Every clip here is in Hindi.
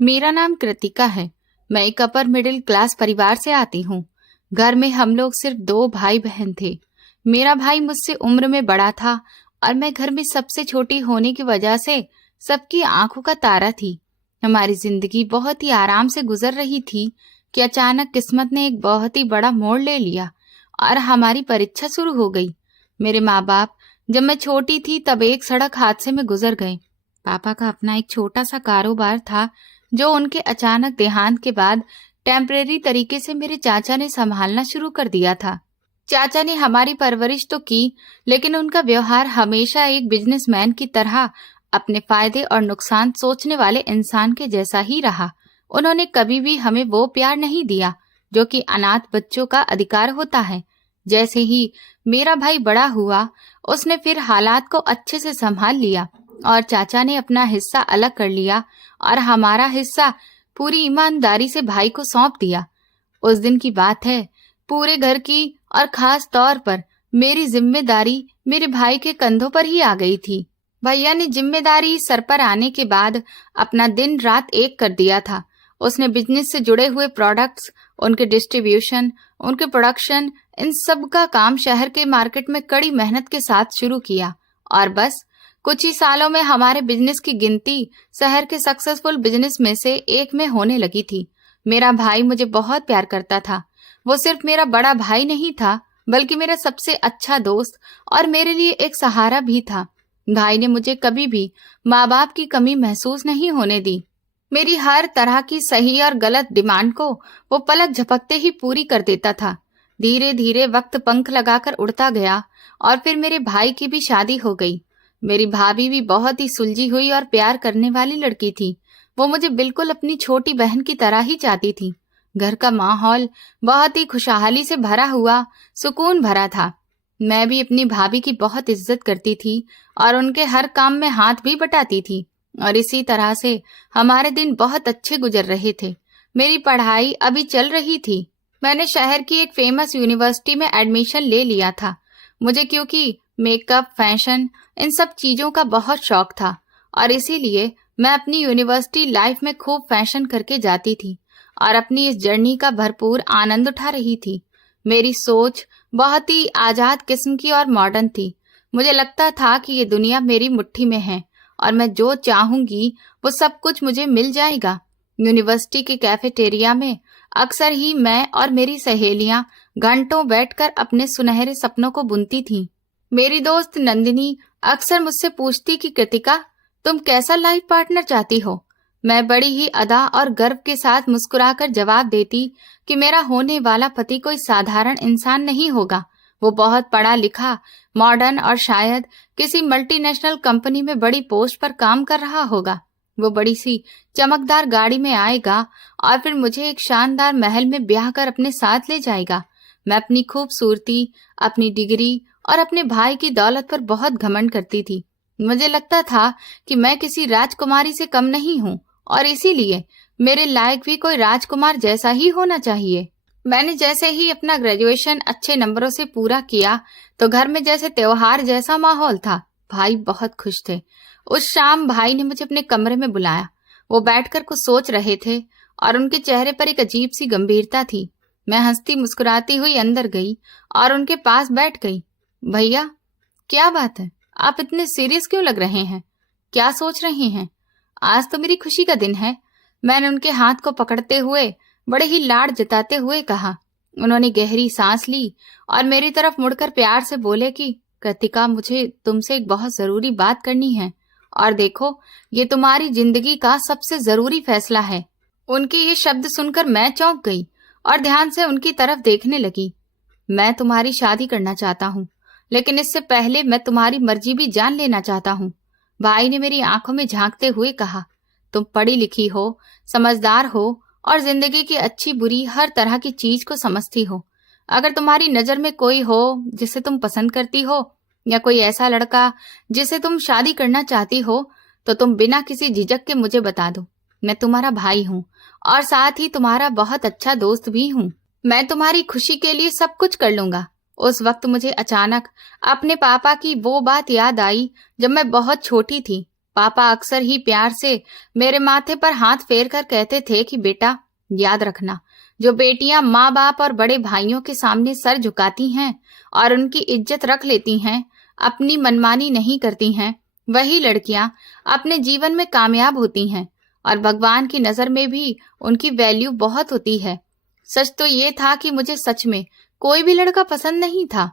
मेरा नाम कृतिका है। मैं एक अपर मिडिल क्लास परिवार से आती हूँ। घर में हम लोग सिर्फ दो भाई बहन थे। मेरा भाई मुझसे उम्र में बड़ा था और मैं घर में सबसे छोटी होने की वजह से सबकी आंखों का तारा थी। हमारी जिंदगी बहुत ही आराम से गुजर रही थी कि अचानक किस्मत ने एक बहुत ही बड़ा मोड़ ले लिया और हमारी परीक्षा शुरू हो गई। मेरे माँ बाप जब मैं छोटी थी तब एक सड़क हादसे में गुजर गए। पापा का अपना एक छोटा सा कारोबार था जो उनके अचानक देहांत के बाद टेम्परेरी तरीके से मेरे चाचा ने संभालना शुरू कर दिया था। चाचा ने हमारी परवरिश तो की, लेकिन उनका व्यवहार हमेशा एक बिजनेसमैन की तरह अपने फायदे और नुकसान सोचने वाले इंसान के जैसा ही रहा। उन्होंने कभी भी हमें वो प्यार नहीं दिया जो कि अनाथ बच्चों का अधिकार होता है। जैसे ही मेरा भाई बड़ा हुआ, उसने फिर हालात को अच्छे से संभाल लिया और चाचा ने अपना हिस्सा अलग कर लिया और हमारा हिस्सा पूरी ईमानदारी से भाई को सौंप दिया। उस दिन की बात है, पूरे घर की और खास तौर पर मेरी जिम्मेदारी मेरे भाई के कंधों पर ही आ गई थी। भैया ने जिम्मेदारी सर पर आने के बाद अपना दिन रात एक कर दिया था। उसने बिजनेस से जुड़े हुए प्रोडक्ट्स, उनके डिस्ट्रीब्यूशन, उनके प्रोडक्शन, इन सब का काम शहर के मार्केट में कड़ी मेहनत के साथ शुरू किया और बस कुछ ही सालों में हमारे बिजनेस की गिनती शहर के सक्सेसफुल बिजनेस में से एक में होने लगी थी। मेरा भाई मुझे बहुत प्यार करता था। वो सिर्फ मेरा बड़ा भाई नहीं था, बल्कि मेरा सबसे अच्छा दोस्त और मेरे लिए एक सहारा भी था। भाई ने मुझे कभी भी माँ बाप की कमी महसूस नहीं होने दी। मेरी हर तरह की सही और गलत डिमांड को वो पलक झपकते ही पूरी कर देता था। धीरे धीरे वक्त पंख लगाकर उड़ता गया और फिर मेरे भाई की भी शादी हो गई। मेरी भाभी भी बहुत ही सुलझी हुई और प्यार करने वाली लड़की थी। वो मुझे बिल्कुल अपनी छोटी बहन की तरह ही चाहती थी। घर का माहौल बहुत ही खुशहाली से भरा हुआ, सुकून भरा था। मैं भी अपनी भाभी की बहुत इज्जत करती थी और उनके हर काम में हाथ भी बटाती थी और इसी तरह से हमारे दिन बहुत अच्छे गुजर रहे थे। मेरी पढ़ाई अभी चल रही थी। मैंने शहर की एक फेमस यूनिवर्सिटी में एडमिशन ले लिया था। मुझे क्योंकि मेकअप, फैशन, इन सब चीजों का बहुत शौक था और इसीलिए मैं अपनी यूनिवर्सिटी लाइफ में खूब फैशन करके जाती थी और अपनी इस जर्नी का भरपूर आनंद उठा रही थी। मेरी सोच बहुत ही आजाद किस्म की और मॉडर्न थी। मुझे लगता था कि ये दुनिया मेरी मुट्ठी में है और मैं जो चाहूंगी वो सब कुछ मुझे मिल जाएगा। यूनिवर्सिटी के कैफेटेरिया में अक्सर ही मैं और मेरी सहेलियां घंटों बैठकर अपने सुनहरे सपनों को बुनती थीं। मेरी दोस्त नंदिनी अक्सर मुझसे पूछती कि कृतिका, तुम कैसा लाइफ पार्टनर चाहती हो? मैं बड़ी ही अदा और गर्व के साथ मुस्कुराकर जवाब देती कि मेरा होने वाला पति कोई साधारण इंसान नहीं होगा। वो बहुत पढ़ा लिखा, मॉडर्न और शायद किसी मल्टीनेशनल कंपनी में बड़ी पोस्ट पर काम कर रहा होगा। वो बड़ी सी चमकदार गाड़ी में आएगा और फिर मुझे एक शानदार महल में ब्याह कर अपने साथ ले जाएगा। मैं अपनी खूबसूरती, अपनी डिग्री और अपने भाई की दौलत पर बहुत घमंड करती थी। मुझे लगता था कि मैं किसी राजकुमारी से कम नहीं हूँ और इसीलिए मेरे लायक भी कोई राजकुमार जैसा ही होना चाहिए। मैंने जैसे ही अपना ग्रेजुएशन अच्छे नंबरों से पूरा किया तो घर में जैसे त्योहार जैसा माहौल था। भाई बहुत खुश थे। उस शाम भाई ने मुझे अपने कमरे में बुलाया। वो बैठकर कुछ सोच रहे थे और उनके चेहरे पर एक अजीब सी गंभीरता थी। मैं हंसती मुस्कुराती हुई अंदर गई और उनके पास बैठ गई। भैया, क्या बात है? आप इतने सीरियस क्यों लग रहे हैं? क्या सोच रहे हैं? आज तो मेरी खुशी का दिन है। मैंने उनके हाथ को पकड़ते हुए बड़े ही लाड जताते हुए कहा। उन्होंने गहरी सांस ली और मेरी तरफ मुड़कर प्यार से बोले कि कृतिका, मुझे तुमसे एक बहुत जरूरी बात करनी है और देखो, ये तुम्हारी जिंदगी का सबसे जरूरी फैसला है। उनके ये शब्द सुनकर मैं चौंक गई और ध्यान से उनकी तरफ देखने लगी। मैं तुम्हारी शादी करना चाहता हूँ, लेकिन इससे पहले मैं तुम्हारी मर्जी भी जान लेना चाहता हूँ। भाई ने मेरी आंखों में झांकते हुए कहा। तुम पढ़ी लिखी हो, समझदार हो और जिंदगी की अच्छी बुरी हर तरह की चीज को समझती हो। अगर तुम्हारी नजर में कोई हो जिसे तुम पसंद करती हो या कोई ऐसा लड़का जिसे तुम शादी करना चाहती हो, तो तुम बिना किसी झिझक के मुझे बता दो। मैं तुम्हारा भाई हूँ और साथ ही तुम्हारा बहुत अच्छा दोस्त भी हूँ। मैं तुम्हारी खुशी के लिए सब कुछ कर लूंगा। उस वक्त मुझे अचानक अपने पापा की वो बात याद आई जब मैं बहुत छोटी थी। पापा अक्सर ही प्यार से मेरे माथे पर हाथ फेर कर कहते थे कि बेटा, याद रखना, जो बेटियां माँ बाप और बड़े भाइयों के सामने सर झुकाती हैं और उनकी इज्जत रख लेती हैं, अपनी मनमानी नहीं करती हैं, वही लड़कियां अपने जीवन में कामयाब होती हैं और भगवान की नजर में भी उनकी वैल्यू बहुत होती है। सच तो ये था कि मुझे सच में कोई भी लड़का पसंद नहीं था।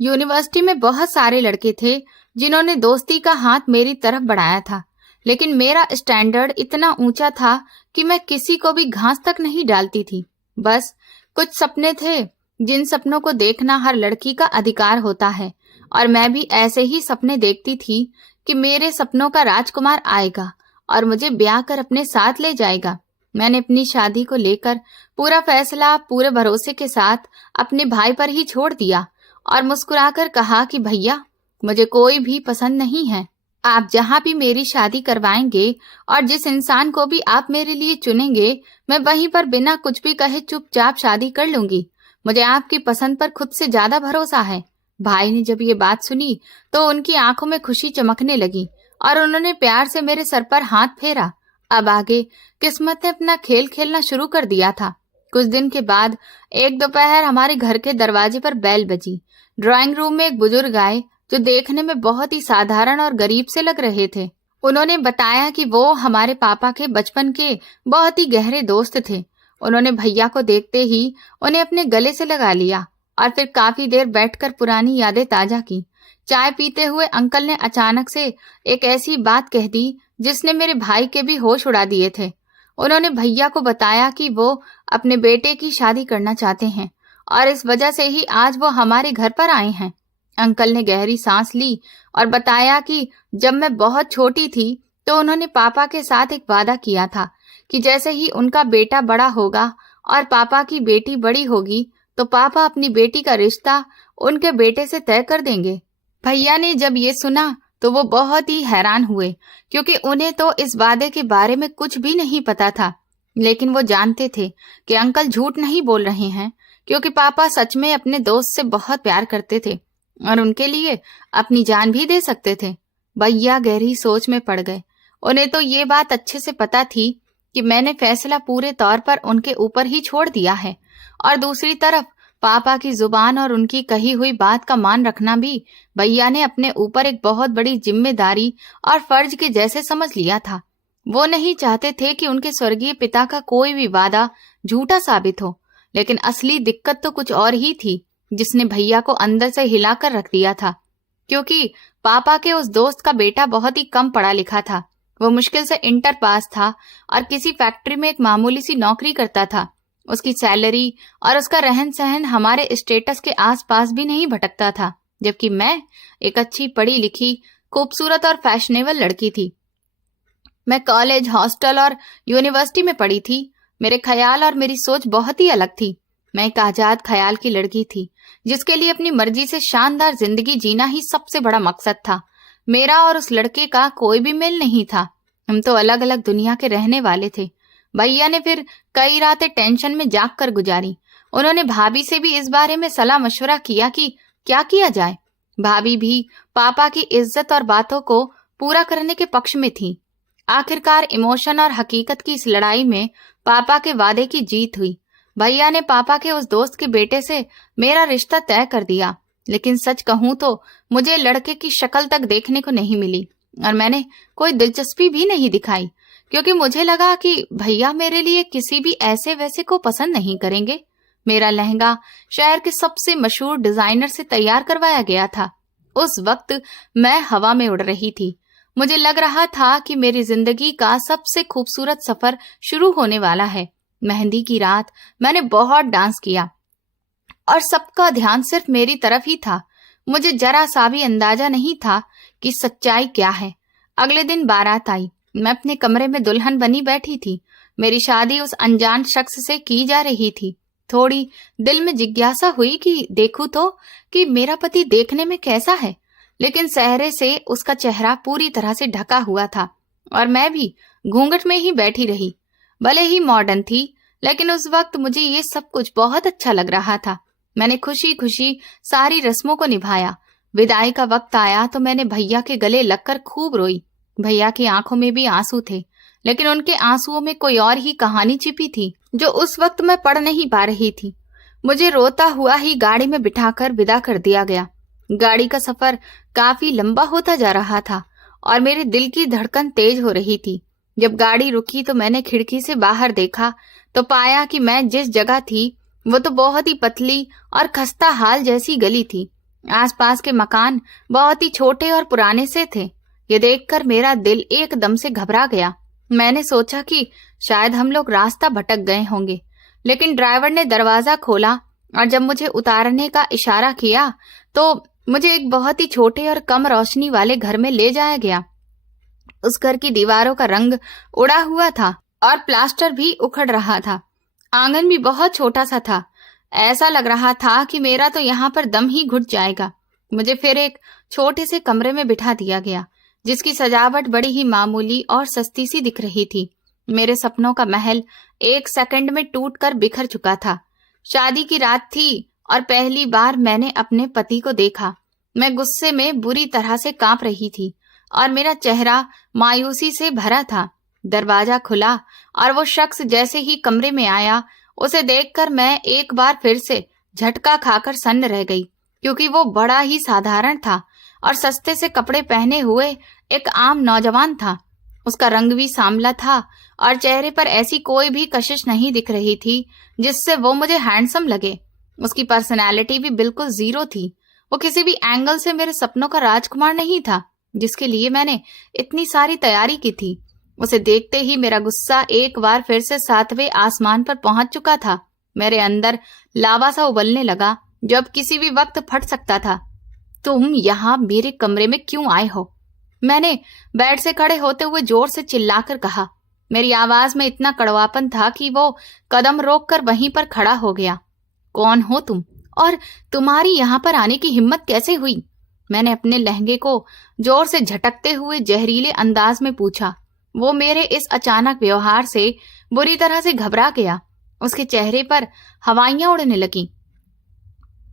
यूनिवर्सिटी में बहुत सारे लड़के थे जिन्होंने दोस्ती का हाथ मेरी तरफ बढ़ाया था, लेकिन मेरा स्टैंडर्ड इतना ऊंचा था कि मैं किसी को भी घास तक नहीं डालती थी। बस कुछ सपने थे जिन सपनों को देखना हर लड़की का अधिकार होता है, और मैं भी ऐसे ही सपने देखती थी कि मेरे सपनों का राजकुमार आएगा और मुझे ब्याह कर अपने साथ ले जाएगा। मैंने अपनी शादी को लेकर पूरा फैसला पूरे भरोसे के साथ अपने भाई पर ही छोड़ दिया और मुस्कुराकर कहा कि भैया, मुझे कोई भी पसंद नहीं है। आप जहाँ भी मेरी शादी करवाएंगे और जिस इंसान को भी आप मेरे लिए चुनेंगे, मैं वहीं पर बिना कुछ भी कहे चुपचाप शादी कर लूंगी। मुझे आपकी पसंद पर खुद से ज्यादा भरोसा है। भाई ने जब ये बात सुनी तो उनकी आंखों में खुशी चमकने लगी और उन्होंने प्यार से मेरे सर पर हाथ फेरा। अब आगे किस्मत ने अपना खेल खेलना शुरू कर दिया था। कुछ दिन के बाद एक दोपहर हमारे घर के दरवाजे पर बेल बजी। ड्राइंग रूम में एक बुजुर्ग आए जो देखने में बहुत ही साधारण और गरीब से लग रहे थे। उन्होंने बताया कि वो हमारे पापा के बचपन के बहुत ही गहरे दोस्त थे। उन्होंने भैया को देखते ही उन्हें अपने गले से लगा लिया और फिर काफी देर बैठकर पुरानी यादें ताजा की। चाय पीते हुए अंकल ने अचानक से एक ऐसी बात कह दी जिसने मेरे भाई के भी होश उड़ा दिए थे। उन्होंने भैया को बताया कि वो अपने बेटे की शादी करना चाहते हैं और इस वजह से ही आज वो हमारे घर पर आए हैं। अंकल ने गहरी सांस ली और बताया कि जब मैं बहुत छोटी थी तो उन्होंने पापा के साथ एक वादा किया था कि जैसे ही उनका बेटा बड़ा होगा और पापा की बेटी बड़ी होगी तो पापा अपनी बेटी का रिश्ता उनके बेटे से तय कर देंगे। भैया ने जब ये सुना तो वो बहुत ही हैरान हुए, क्योंकि उन्हें तो इस वादे के बारे में कुछ भी नहीं पता था। लेकिन वो जानते थे कि अंकल झूठ नहीं बोल रहे हैं, क्योंकि पापा सच में अपने दोस्त से बहुत प्यार करते थे और उनके लिए अपनी जान भी दे सकते थे। भैया गहरी सोच में पड़ गए। उन्हें तो ये बात अच्छे से पता थी कि मैंने फैसला पूरे तौर पर उनके ऊपर ही छोड़ दिया है, और दूसरी तरफ पापा की जुबान और उनकी कही हुई बात का मान रखना भी भैया ने अपने ऊपर एक बहुत बड़ी जिम्मेदारी और फर्ज के जैसे समझ लिया था। वो नहीं चाहते थे कि उनके स्वर्गीय पिता का कोई भी वादा झूठा साबित हो, लेकिन असली दिक्कत तो कुछ और ही थी जिसने भैया को अंदर से हिलाकर रख दिया था। क्योंकि पापा के उस दोस्त का बेटा बहुत ही कम पढ़ा लिखा था। वो मुश्किल से इंटर पास था और किसी फैक्ट्री में एक मामूली सी नौकरी करता था। उसकी सैलरी और उसका रहन सहन हमारे स्टेटस के आसपास भी नहीं भटकता था, जबकि मैं एक अच्छी पढ़ी लिखी, खूबसूरत और फैशनेबल लड़की थी। मैं कॉलेज, हॉस्टल और यूनिवर्सिटी में पढ़ी थी। मेरे ख्याल और मेरी सोच बहुत ही अलग थी। मैं एक आजाद ख्याल की लड़की थी जिसके लिए अपनी मर्जी से शानदार जिंदगी जीना ही सबसे बड़ा मकसद था। मेरा और उस लड़के का कोई भी मेल नहीं था। हम तो अलग अलग दुनिया के रहने वाले थे। भैया ने फिर कई रातें टेंशन में जाग कर गुजारी। उन्होंने भाभी से भी इस बारे में सलाह मशवरा किया कि क्या किया जाए। भाभी भी पापा की इज्जत और बातों को पूरा करने के पक्ष में थी। आखिरकार इमोशन और हकीकत की इस लड़ाई में पापा के वादे की जीत हुई। भैया ने पापा के उस दोस्त के बेटे से मेरा रिश्ता तय कर दिया, लेकिन सच कहूं तो मुझे लड़के की शक्ल तक देखने को नहीं मिली और मैंने कोई दिलचस्पी भी नहीं दिखाई, क्योंकि मुझे लगा कि भैया मेरे लिए किसी भी ऐसे वैसे को पसंद नहीं करेंगे। मेरा लहंगा शहर के सबसे मशहूर डिजाइनर से तैयार करवाया गया था। उस वक्त मैं हवा में उड़ रही थी। मुझे लग रहा था कि मेरी जिंदगी का सबसे खूबसूरत सफर शुरू होने वाला है। मेहंदी की रात मैंने बहुत डांस किया और सबका ध्यान सिर्फ मेरी तरफ ही था। मुझे जरा सा भी अंदाजा नहीं था कि सच्चाई क्या है। अगले दिन बारात आई। मैं अपने कमरे में दुल्हन बनी बैठी थी। मेरी शादी उस अनजान शख्स से की जा रही थी। थोड़ी दिल में जिज्ञासा हुई कि देखूं तो कि मेरा पति देखने में कैसा है, लेकिन सहरे से उसका चेहरा पूरी तरह से ढका हुआ था और मैं भी घूंघट में ही बैठी रही। भले ही मॉडर्न थी, लेकिन उस वक्त मुझे ये सब कुछ बहुत अच्छा लग रहा था। मैंने खुशी खुशी सारी रस्मों को निभाया। विदाई का वक्त आया तो मैंने भैया के गले लगकर खूब रोई। भैया की आंखों में भी आंसू थे, लेकिन उनके आंसुओं में कोई और ही कहानी छिपी थी जो उस वक्त मैं पढ़ नहीं पा रही थी। मुझे रोता हुआ ही गाड़ी में बिठाकर विदा कर दिया गया। गाड़ी का सफर काफी लंबा होता जा रहा था और मेरे दिल की धड़कन तेज हो रही थी। जब गाड़ी रुकी तो मैंने खिड़की से बाहर देखा तो पाया कि मैं जिस जगह थी वो तो बहुत ही पतली और खस्ता हाल जैसी गली थी। आसपास के मकान बहुत ही छोटे और पुराने से थे। ये देखकर मेरा दिल एकदम से घबरा गया। मैंने सोचा कि शायद हम लोग रास्ता भटक गए होंगे, लेकिन ड्राइवर ने दरवाजा खोला और जब मुझे उतारने का इशारा किया तो मुझे एक बहुत ही छोटे और कम रोशनी वाले घर में ले जाया गया। उस घर की दीवारों का रंग उड़ा हुआ था और प्लास्टर भी उखड़ रहा था। आंगन भी बहुत छोटा सा था। ऐसा लग रहा था कि मेरा तो यहाँ पर दम ही घुट जाएगा। मुझे फिर एक छोटे से कमरे में बिठा दिया गया, जिसकी सजावट बड़ी ही मामूली और सस्ती सी दिख रही थी। मेरे सपनों का महल एक सेकंड में टूटकर बिखर चुका था। शादी की रात थी और पहली बार मैंने अपने पति को देखा। मैं गुस्से में बुरी तरह से कांप रही थी और मेरा चेहरा मायूसी से भरा था। दरवाजा खुला और वो शख्स जैसे ही कमरे में आया, उसे देखकर मैं एक बार फिर से झटका खाकर सन्न रह गई, क्योंकि वो बड़ा ही साधारण था और सस्ते से कपड़े पहने हुए एक आम नौजवान था। उसका रंग भी सांवला था और चेहरे पर ऐसी कोई भी कशिश नहीं दिख रही थी जिससे वो मुझे हैंडसम लगे। उसकी पर्सनैलिटी भी बिल्कुल जीरो थी। वो किसी भी एंगल से मेरे सपनों का राजकुमार नहीं था, जिसके लिए मैंने इतनी सारी तैयारी की थी। उसे देखते ही मेरा गुस्सा एक बार फिर से 7वें आसमान पर पहुंच चुका था। मेरे अंदर लावा सा उबलने लगा, जो अब किसी भी वक्त फट सकता था। तुम यहाँ मेरे कमरे में क्यों आए हो? मैंने बेड से खड़े होते हुए जोर से चिल्लाकर कहा। मेरी आवाज में इतना कड़वापन था कि वो कदम रोककर वहीं पर खड़ा हो गया। कौन हो तुम और तुम्हारी यहाँ पर आने की हिम्मत कैसे हुई? मैंने अपने लहंगे को जोर से झटकते हुए जहरीले अंदाज में पूछा। वो मेरे इस अचानक व्यवहार से बुरी तरह से घबरा गया। उसके चेहरे पर हवाइयां उड़ने लगीं।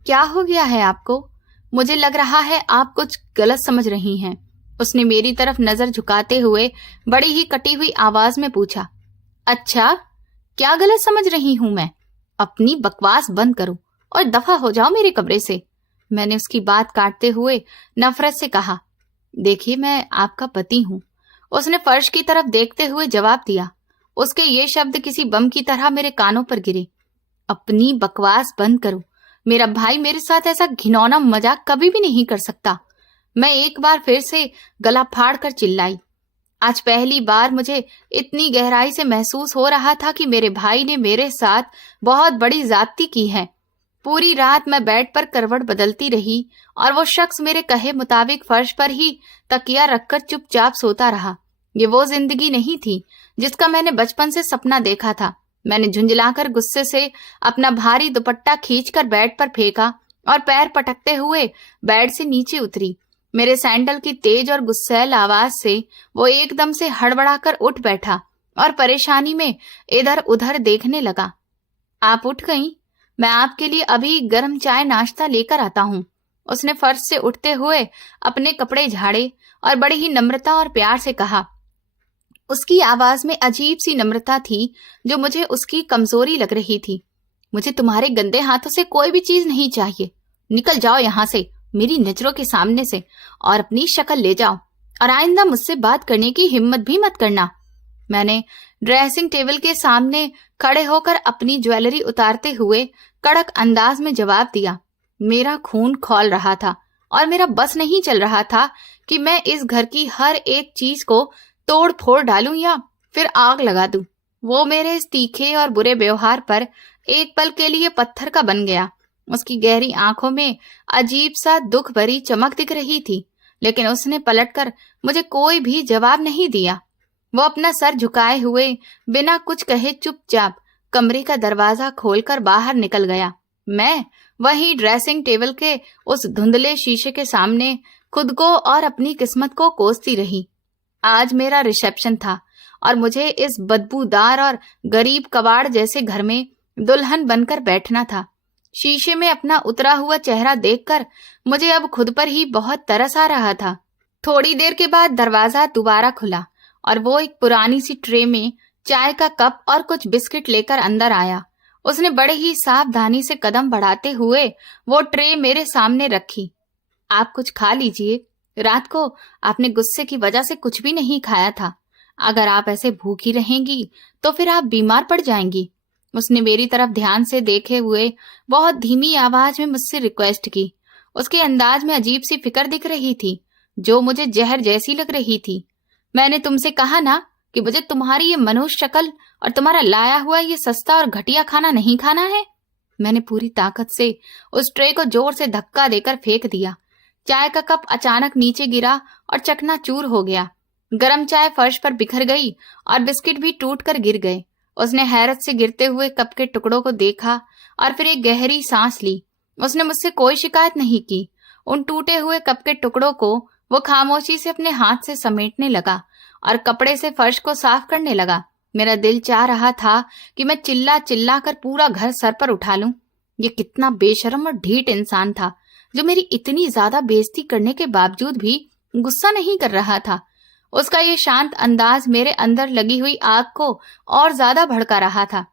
क्या हो गया है आपको? मुझे लग रहा है आप कुछ गलत समझ रही हैं। उसने मेरी तरफ नजर झुकाते हुए बड़ी ही कटी हुई आवाज में पूछा। अच्छा, क्या गलत समझ रही हूं मैं? अपनी बकवास बंद करो और दफा हो जाओ मेरे कमरे से। मैंने उसकी बात काटते हुए नफरत से कहा। देखिए, मैं आपका पति हूं। उसने फर्श की तरफ देखते हुए जवाब दिया। उसके ये शब्द किसी बम की तरह मेरे कानों पर गिरे। अपनी बकवास बंद करो। मेरा भाई मेरे साथ ऐसा घिनौना मजाक कभी भी नहीं कर सकता। मैं एक बार फिर से गला फाड़ कर चिल्लाई। आज पहली बार मुझे इतनी गहराई से महसूस हो रहा था कि मेरे भाई ने मेरे साथ बहुत बड़ी ज्यादती की है। पूरी रात मैं बेड पर करवट बदलती रही और वो शख्स मेरे कहे मुताबिक फर्श पर ही तकिया रखकर चुपचाप सोता रहा। ये वो जिंदगी नहीं थी जिसका मैंने बचपन से सपना देखा था। मैंने झुंझलाकर गुस्से से अपना भारी दुपट्टा खींचकर बेड पर फेंका और पैर पटकते हुए बेड से नीचे उतरी। मेरे सैंडल की तेज और गुस्सैल आवाज से वो एकदम से हड़बड़ाकर उठ बैठा और परेशानी में इधर उधर देखने लगा। आप उठ गईं? मैं आपके लिए अभी गर्म चाय नाश्ता लेकर आता हूँ। उसने फर्श से उठते हुए अपने कपड़े झाड़े और बड़ी ही नम्रता और प्यार से कहा। उसकी आवाज में अजीब सी नम्रता थी जो मुझे उसकी कमजोरी लग रही थी। मुझे तुम्हारे गंदे हाथों से कोई भी चीज नहीं चाहिए। निकल जाओ यहाँ से, मेरी नजरों के सामने से, और अपनी शक्ल ले जाओ और आइंदा मुझसे बात करने की हिम्मत भी मत करना। मैंने ड्रेसिंग टेबल के सामने खड़े होकर अपनी ज्वेलरी उतारते हुए कड़क अंदाज में जवाब दिया। मेरा खून खौल रहा था और मेरा बस नहीं चल रहा था कि मैं इस घर की हर एक चीज को तोड़ फोड़ डालूं या फिर आग लगा दूं। वो मेरे इस तीखे और बुरे व्यवहार पर एक पल के लिए पत्थर का बन गया। उसकी गहरी आंखों में अजीब सा दुख भरी चमक दिख रही थी, लेकिन उसने पलटकर मुझे कोई भी जवाब नहीं दिया। वो अपना सर झुकाए हुए बिना कुछ कहे चुपचाप कमरे का दरवाजा खोलकर बाहर निकल गया। मैं वहीं ड्रेसिंग टेबल के उस धुंधले शीशे के सामने खुद को और अपनी किस्मत को कोसती रही। आज मेरा रिसेप्शन था और मुझे इस बदबूदार और गरीब कबाड़ जैसे घर में दुल्हन बनकर बैठना था। शीशे में अपना उतरा हुआ चेहरा देखकर मुझे अब खुद पर ही बहुत तरस आ रहा था। थोड़ी देर के बाद दरवाजा दोबारा खुला और वो एक पुरानी सी ट्रे में चाय का कप और कुछ बिस्किट लेकर अंदर आया। उसने बड़े ही सावधानी से कदम बढ़ाते हुए वो ट्रे मेरे सामने रखी। आप कुछ खा लीजिए, रात को आपने गुस्से की वजह से कुछ भी नहीं खाया था। अगर आप ऐसे भूखी रहेंगी तो फिर आप बीमार पड़ जाएंगी। उसने मेरी तरफ ध्यान से देखे हुए बहुत धीमी आवाज में मुझसे रिक्वेस्ट की। उसके अंदाज में अजीब सी फिक्र दिख रही थी जो मुझे जहर जैसी लग रही थी। मैंने तुमसे कहा ना कि मुझे तुम्हारी ये मनुष्य शक्ल और तुम्हारा लाया हुआ ये सस्ता और घटिया खाना नहीं खाना है। मैंने पूरी ताकत से उस ट्रे को जोर से धक्का देकर फेंक दिया। चाय का कप अचानक नीचे गिरा और चकनाचूर हो गया। गरम चाय फर्श पर बिखर गई और बिस्किट भी टूटकर गिर गए। उसने हैरत से गिरते हुए कप के टुकड़ों को देखा और फिर एक गहरी सांस ली। उसने मुझसे कोई शिकायत नहीं की। उन टूटे हुए कप के टुकड़ों को वो खामोशी से अपने हाथ से समेटने लगा और कपड़े से फर्श को साफ करने लगा। मेरा दिल चाह रहा था कि मैं चिल्ला चिल्ला कर पूरा घर सर पर उठा लूं। ये कितना बेशर्म और ढीठ इंसान था जो मेरी इतनी ज्यादा बेइज्जती करने के बावजूद भी गुस्सा नहीं कर रहा था। उसका ये शांत अंदाज मेरे अंदर लगी हुई आग को और ज्यादा भड़का रहा था।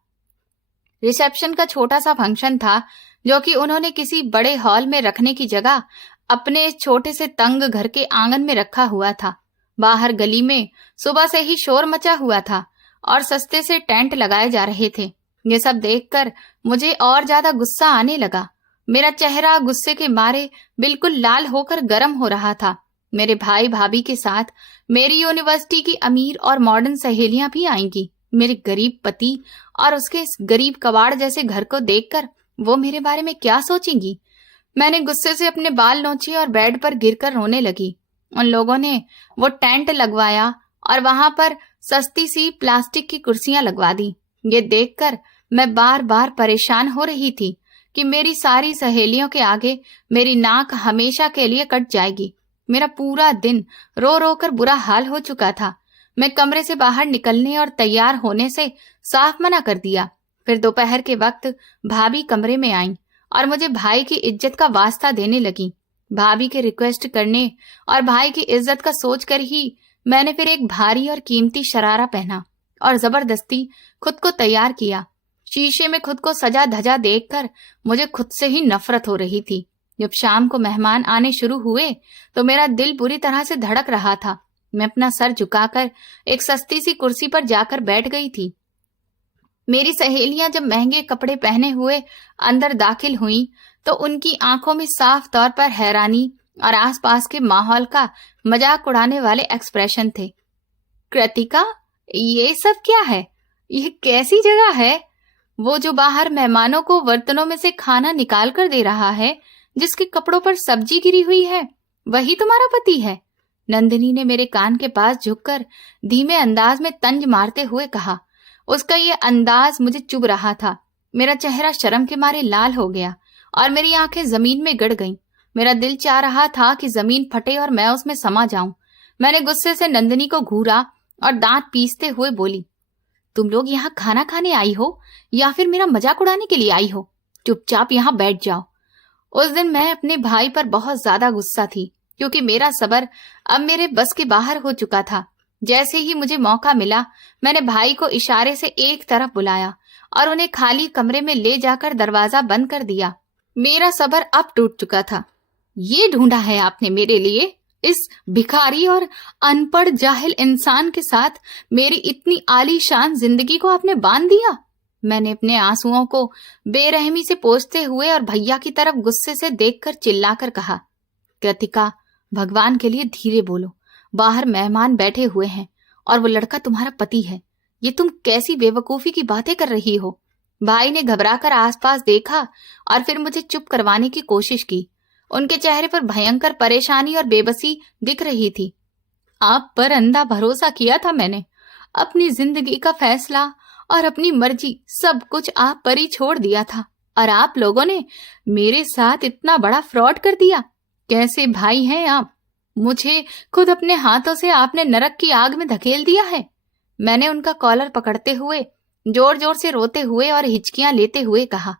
रिसेप्शन का छोटा सा फंक्शन था जो कि उन्होंने किसी बड़े हॉल में रखने की जगह अपने इस छोटे से तंग घर के आंगन में रखा हुआ था। बाहर गली में सुबह से ही शोर मचा हुआ था और सस्ते से टेंट लगाए जा रहे थे। ये सब देखकर मुझे और ज्यादा गुस्सा आने लगा। मेरा चेहरा गुस्से के मारे बिल्कुल लाल होकर गर्म हो रहा था। मेरे भाई भाभी के साथ मेरी यूनिवर्सिटी की अमीर और मॉडर्न सहेलियां भी आएंगी। मेरे गरीब पति और उसके इस गरीब कबाड़ जैसे घर को देखकर वो मेरे बारे में क्या सोचेंगी। मैंने गुस्से से अपने बाल नोचे और बेड पर गिरकर रोने लगी। उन लोगों ने वो टेंट लगवाया और वहां पर सस्ती सी प्लास्टिक की कुर्सियां लगवा दी। ये देखकर मैं बार बार परेशान हो रही थी कि मेरी सारी सहेलियों के आगे मेरी नाक हमेशा के लिए कट जाएगी। मेरा पूरा दिन रो रो कर बुरा हाल हो चुका था। मैं कमरे से बाहर निकलने और तैयार होने से साफ मना कर दिया। फिर दोपहर के वक्त भाभी कमरे में आईं और मुझे भाई की इज्जत का वास्ता देने लगी। भाभी के रिक्वेस्ट करने और भाई की इज्जत का सोचकर ही मैंने फिर एक भारी और कीमती शरारा पहना और जबरदस्ती खुद को तैयार किया। शीशे में खुद को सजा धजा देखकर मुझे खुद से ही नफरत हो रही थी। जब शाम को मेहमान आने शुरू हुए तो मेरा दिल बुरी तरह से धड़क रहा था। मैं अपना सर झुकाकर एक सस्ती सी कुर्सी पर जाकर बैठ गई थी। मेरी सहेलियां जब महंगे कपड़े पहने हुए अंदर दाखिल हुईं तो उनकी आंखों में साफ तौर पर हैरानी और आसपास के माहौल का मजाक उड़ाने वाले एक्सप्रेशन थे। कृतिका, ये सब क्या है? ये कैसी जगह है? वो जो बाहर मेहमानों को बर्तनों में से खाना निकाल कर दे रहा है, जिसके कपड़ों पर सब्जी गिरी हुई है, वही तुम्हारा पति है? नंदिनी ने मेरे कान के पास झुककर धीमे अंदाज में तंज मारते हुए कहा। उसका ये अंदाज मुझे चुभ रहा था। मेरा चेहरा शर्म के मारे लाल हो गया और मेरी आंखें जमीन में गड़ गईं। मेरा दिल चाह रहा था कि जमीन फटे और मैं उसमें समा जाऊं। मैंने गुस्से से नंदिनी को घूरा और दांत पीसते हुए बोली, तुम लोग यहाँ खाना खाने आई हो या फिर मेरा मजाक उड़ाने के लिए आई हो? चुपचाप यहाँ बैठ जाओ। उस दिन मैं अपने भाई पर बहुत ज्यादा गुस्सा थी क्योंकि मेरा सब्र अब मेरे बस के बाहर हो चुका था। जैसे ही मुझे मौका मिला मैंने भाई को इशारे से एक तरफ बुलाया और उन्हें खाली कमरे में ले जाकर दरवाजा बंद कर दिया। मेरा सब्र अब टूट चुका था। ये ढूंढा है आपने मेरे लिए? इस भिखारी और अनपढ़ जाहिल इंसान के साथ मेरी इतनी आलीशान जिंदगी को आपने बांध दिया? मैंने अपने आंसुओं को बेरहमी से पोंछते हुए और भैया की तरफ गुस्से से देखकर चिल्लाकर कहा, कृतिका, भगवान के लिए धीरे बोलो। बाहर मेहमान बैठे हुए हैं और वो लड़का तुम्हारा पति है। ये तुम कैसी बेवकूफी की बातें कर रही हो? भाई ने घबराकर आसपास देखा और फिर मुझे चुप करवाने की कोशिश की। उनके चेहरे पर भयंकर परेशानी और बेबसी दिख रही थी। आप पर अंधा भरोसा किया था मैंने। अपनी जिंदगी का फैसला और अपनी मर्जी सब कुछ आप पर ही छोड़ दिया था और आप लोगों ने मेरे साथ इतना बड़ा फ्रॉड कर दिया। कैसे भाई हैं आप? मुझे खुद अपने हाथों से आपने नरक की आग में धकेल दिया है। मैंने उनका कॉलर पकड़ते हुए जोर जोर से रोते हुए और हिचकियां लेते हुए कहा।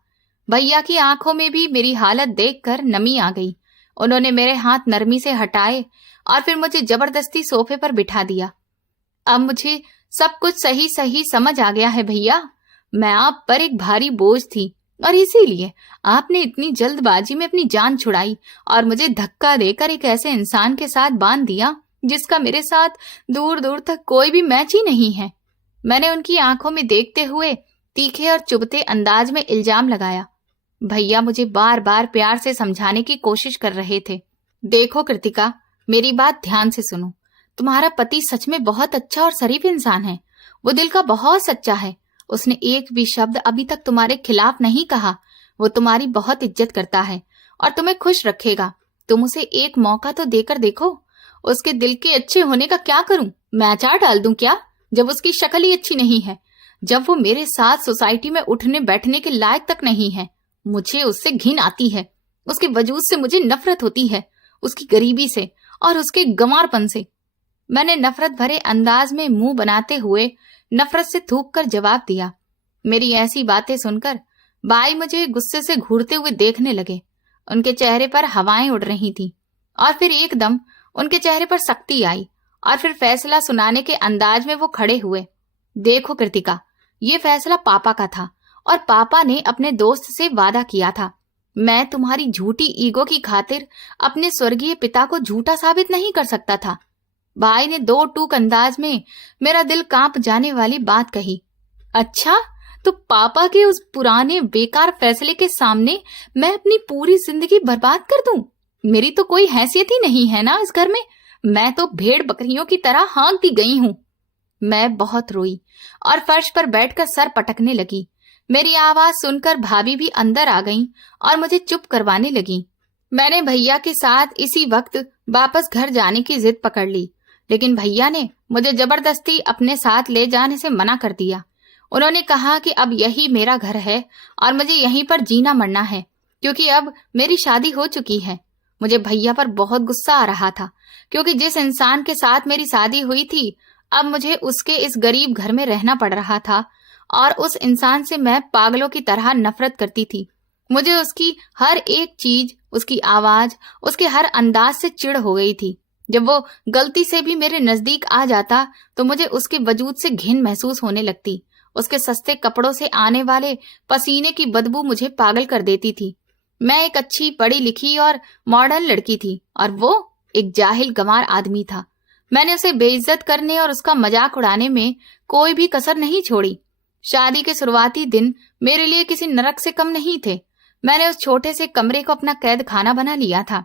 भैया की आंखों में भी मेरी हालत देखकर नमी आ गई। उन्होंने मेरे हाथ नरमी से हटाए और फिर मुझे जबरदस्ती सोफे पर बिठा दिया। अब मुझे सब कुछ सही सही समझ आ गया है भैया। मैं आप पर एक भारी बोझ थी और इसीलिए आपने इतनी जल्दबाजी में अपनी जान छुड़ाई और मुझे धक्का देकर एक ऐसे इंसान के साथ बांध दिया जिसका मेरे साथ दूर दूर तक कोई भी मैच ही नहीं है। मैंने उनकी आंखों में देखते हुए तीखे और चुभते अंदाज में इल्जाम लगाया। भैया मुझे बार बार प्यार से समझाने की कोशिश कर रहे थे। देखो कृतिका, मेरी बात ध्यान से सुनो। तुम्हारा पति सच में बहुत अच्छा और शरीफ इंसान है। वो दिल का बहुत सच्चा है। उसने एक भी शब्द अभी तक तुम्हारे खिलाफ नहीं कहा। वो तुम्हारी बहुत इज्जत करता है और तुम्हें खुश रखेगा। तुम उसे एक मौका तो देकर देखो। उसके दिल के अच्छे होने का क्या करूं? मैं अचार डाल दूं क्या, जब उसकी शक्ल ही अच्छी नहीं है, जब वो मेरे साथ सोसाइटी में उठने बैठने के लायक तक नहीं है। मुझे उससे घिन आती है। उसके वजूद से मुझे नफरत होती है, उसकी गरीबी से और उसके गंवारपन से। मैंने नफरत भरे अंदाज में मुंह बनाते हुए नफरत से थूक कर जवाब दिया। मेरी ऐसी बातें सुनकर बाई मुझे गुस्से से घूरते हुए देखने लगे। उनके चेहरे पर हवाएं उड़ रही थी और फिर एकदम उनके चेहरे पर सख्ती आई और फिर फैसला सुनाने के अंदाज में वो खड़े हुए। देखो कृतिका, ये फैसला पापा का था और पापा ने अपने दोस्त से वादा किया था। मैं तुम्हारी झूठी ईगो की खातिर अपने स्वर्गीय पिता को झूठा साबित नहीं कर सकता था। भाई ने दो टूक अंदाज में मेरा दिल कांप जाने वाली बात कही। अच्छा, तो पापा के उस पुराने बेकार फैसले के सामने मैं अपनी पूरी जिंदगी बर्बाद कर दूं? मेरी तो कोई हैसियत ही नहीं है ना इस घर में। मैं तो भेड़ बकरियों की तरह हाँक दी गई हूं। मैं बहुत रोई और फर्श पर बैठकर सर पटकने लगी। मेरी आवाज सुनकर भाभी भी अंदर आ गईं और मुझे चुप करवाने लगी। मैंने भैया के साथ इसी वक्त वापस घर जाने की जिद पकड़ ली, लेकिन भैया ने मुझे जबरदस्ती अपने साथ ले जाने से मना कर दिया। उन्होंने कहा कि अब यही मेरा घर है और मुझे यहीं पर जीना मरना है, क्योंकि अब मेरी शादी हो चुकी है। मुझे भैया पर बहुत गुस्सा आ रहा था, क्योंकि जिस इंसान के साथ मेरी शादी हुई थी अब मुझे उसके इस गरीब घर में रहना पड़ रहा था और उस इंसान से मैं पागलों की तरह नफरत करती थी। मुझे उसकी हर एक चीज, उसकी आवाज, उसके हर अंदाज से चिढ़ हो गई थी। जब वो गलती से भी मेरे नजदीक आ जाता तो मुझे उसके वजूद से घिन महसूस होने लगती। उसके सस्ते कपड़ों से आने वाले पसीने की बदबू मुझे पागल कर देती थी। मैं एक अच्छी पढ़ी लिखी और मॉडर्न लड़की थी और वो एक जाहिल गंवार आदमी था। मैंने उसे बेइज्जत करने और उसका मजाक उड़ाने में कोई भी कसर नहीं छोड़ी। शादी के शुरुआती दिन मेरे लिए किसी नरक से कम नहीं थे। मैंने उस छोटे से कमरे को अपना कैद खाना बना लिया था।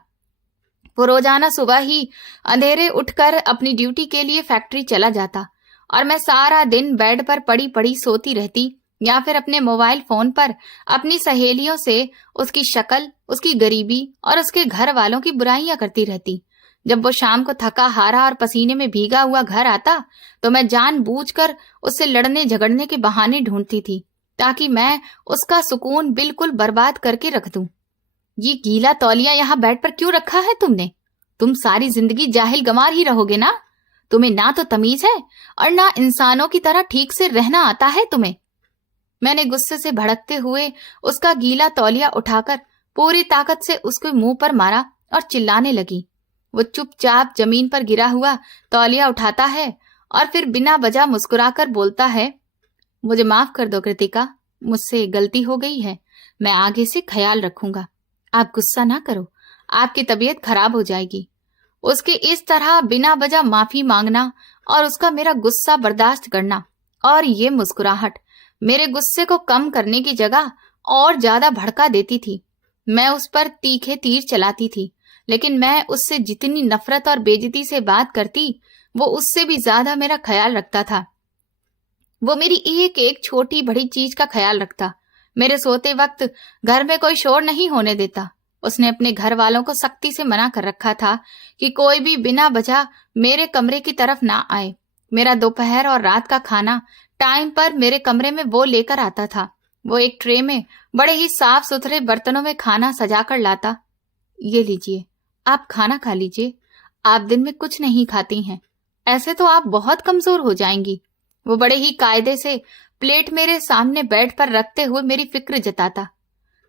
वो रोजाना सुबह ही अंधेरे उठकर अपनी ड्यूटी के लिए फैक्ट्री चला जाता और मैं सारा दिन बेड पर पड़ी पड़ी सोती रहती या फिर अपने मोबाइल फोन पर अपनी सहेलियों से उसकी शक्ल, उसकी गरीबी और उसके घर वालों की बुराइयां करती रहती। जब वो शाम को थका हारा और पसीने में भीगा हुआ घर आता तो मैं जानबूझकर उससे लड़ने झगड़ने के बहाने ढूंढती थी ताकि मैं उसका सुकून बिल्कुल बर्बाद करके रख दूं। ये गीला तौलिया यहाँ बेड पर क्यों रखा है तुमने? तुम सारी जिंदगी जाहिल गंवार ही रहोगे ना? तुम्हें ना तो तमीज है और ना इंसानों की तरह ठीक से रहना आता है तुम्हें। मैंने गुस्से से भड़कते हुए उसका गीला तौलिया उठाकर पूरी ताकत से उसके मुंह पर मारा और चिल्लाने लगी। वो चुपचाप जमीन पर गिरा हुआ तौलिया उठाता है और फिर बिना वजह मुस्कुराकर बोलता है, मुझे माफ कर दो कृतिका, मुझसे गलती हो गई है। मैं आगे से ख्याल रखूंगा। आप गुस्सा ना करो, आपकी तबीयत खराब हो जाएगी। उसके इस तरह बिना वजह माफी मांगना और उसका मेरा गुस्सा बर्दाश्त करना और ये मुस्कुराहट मेरे गुस्से को कम करने की जगह और ज्यादा भड़का देती थी। मैं उस पर तीखे तीर चलाती थी, लेकिन मैं उससे जितनी नफरत और बेइज्जती से बात करती वो उससे भी ज्यादा मेरा ख्याल रखता था। वो मेरी एक एक छोटी बड़ी चीज का ख्याल रखता। मेरे सोते वक्त घर में कोई शोर नहीं होने देता। उसने अपने घर वालों को सख्ती से मना कर रखा था कि कोई भी बिना वजह मेरे कमरे की तरफ ना आए। मेरा दोपहर और रात का खाना टाइम पर मेरे कमरे में वो लेकर आता था। वो एक ट्रे में बड़े ही साफ सुथरे बर्तनों में खाना सजा कर लाता। ये लीजिए, आप खाना खा लीजिए। आप दिन में कुछ नहीं खाती हैं, ऐसे तो आप बहुत कमजोर हो जाएंगी। वो बड़े ही कायदे से प्लेट मेरे सामने बेड पर रखते हुए मेरी फिक्र जताता।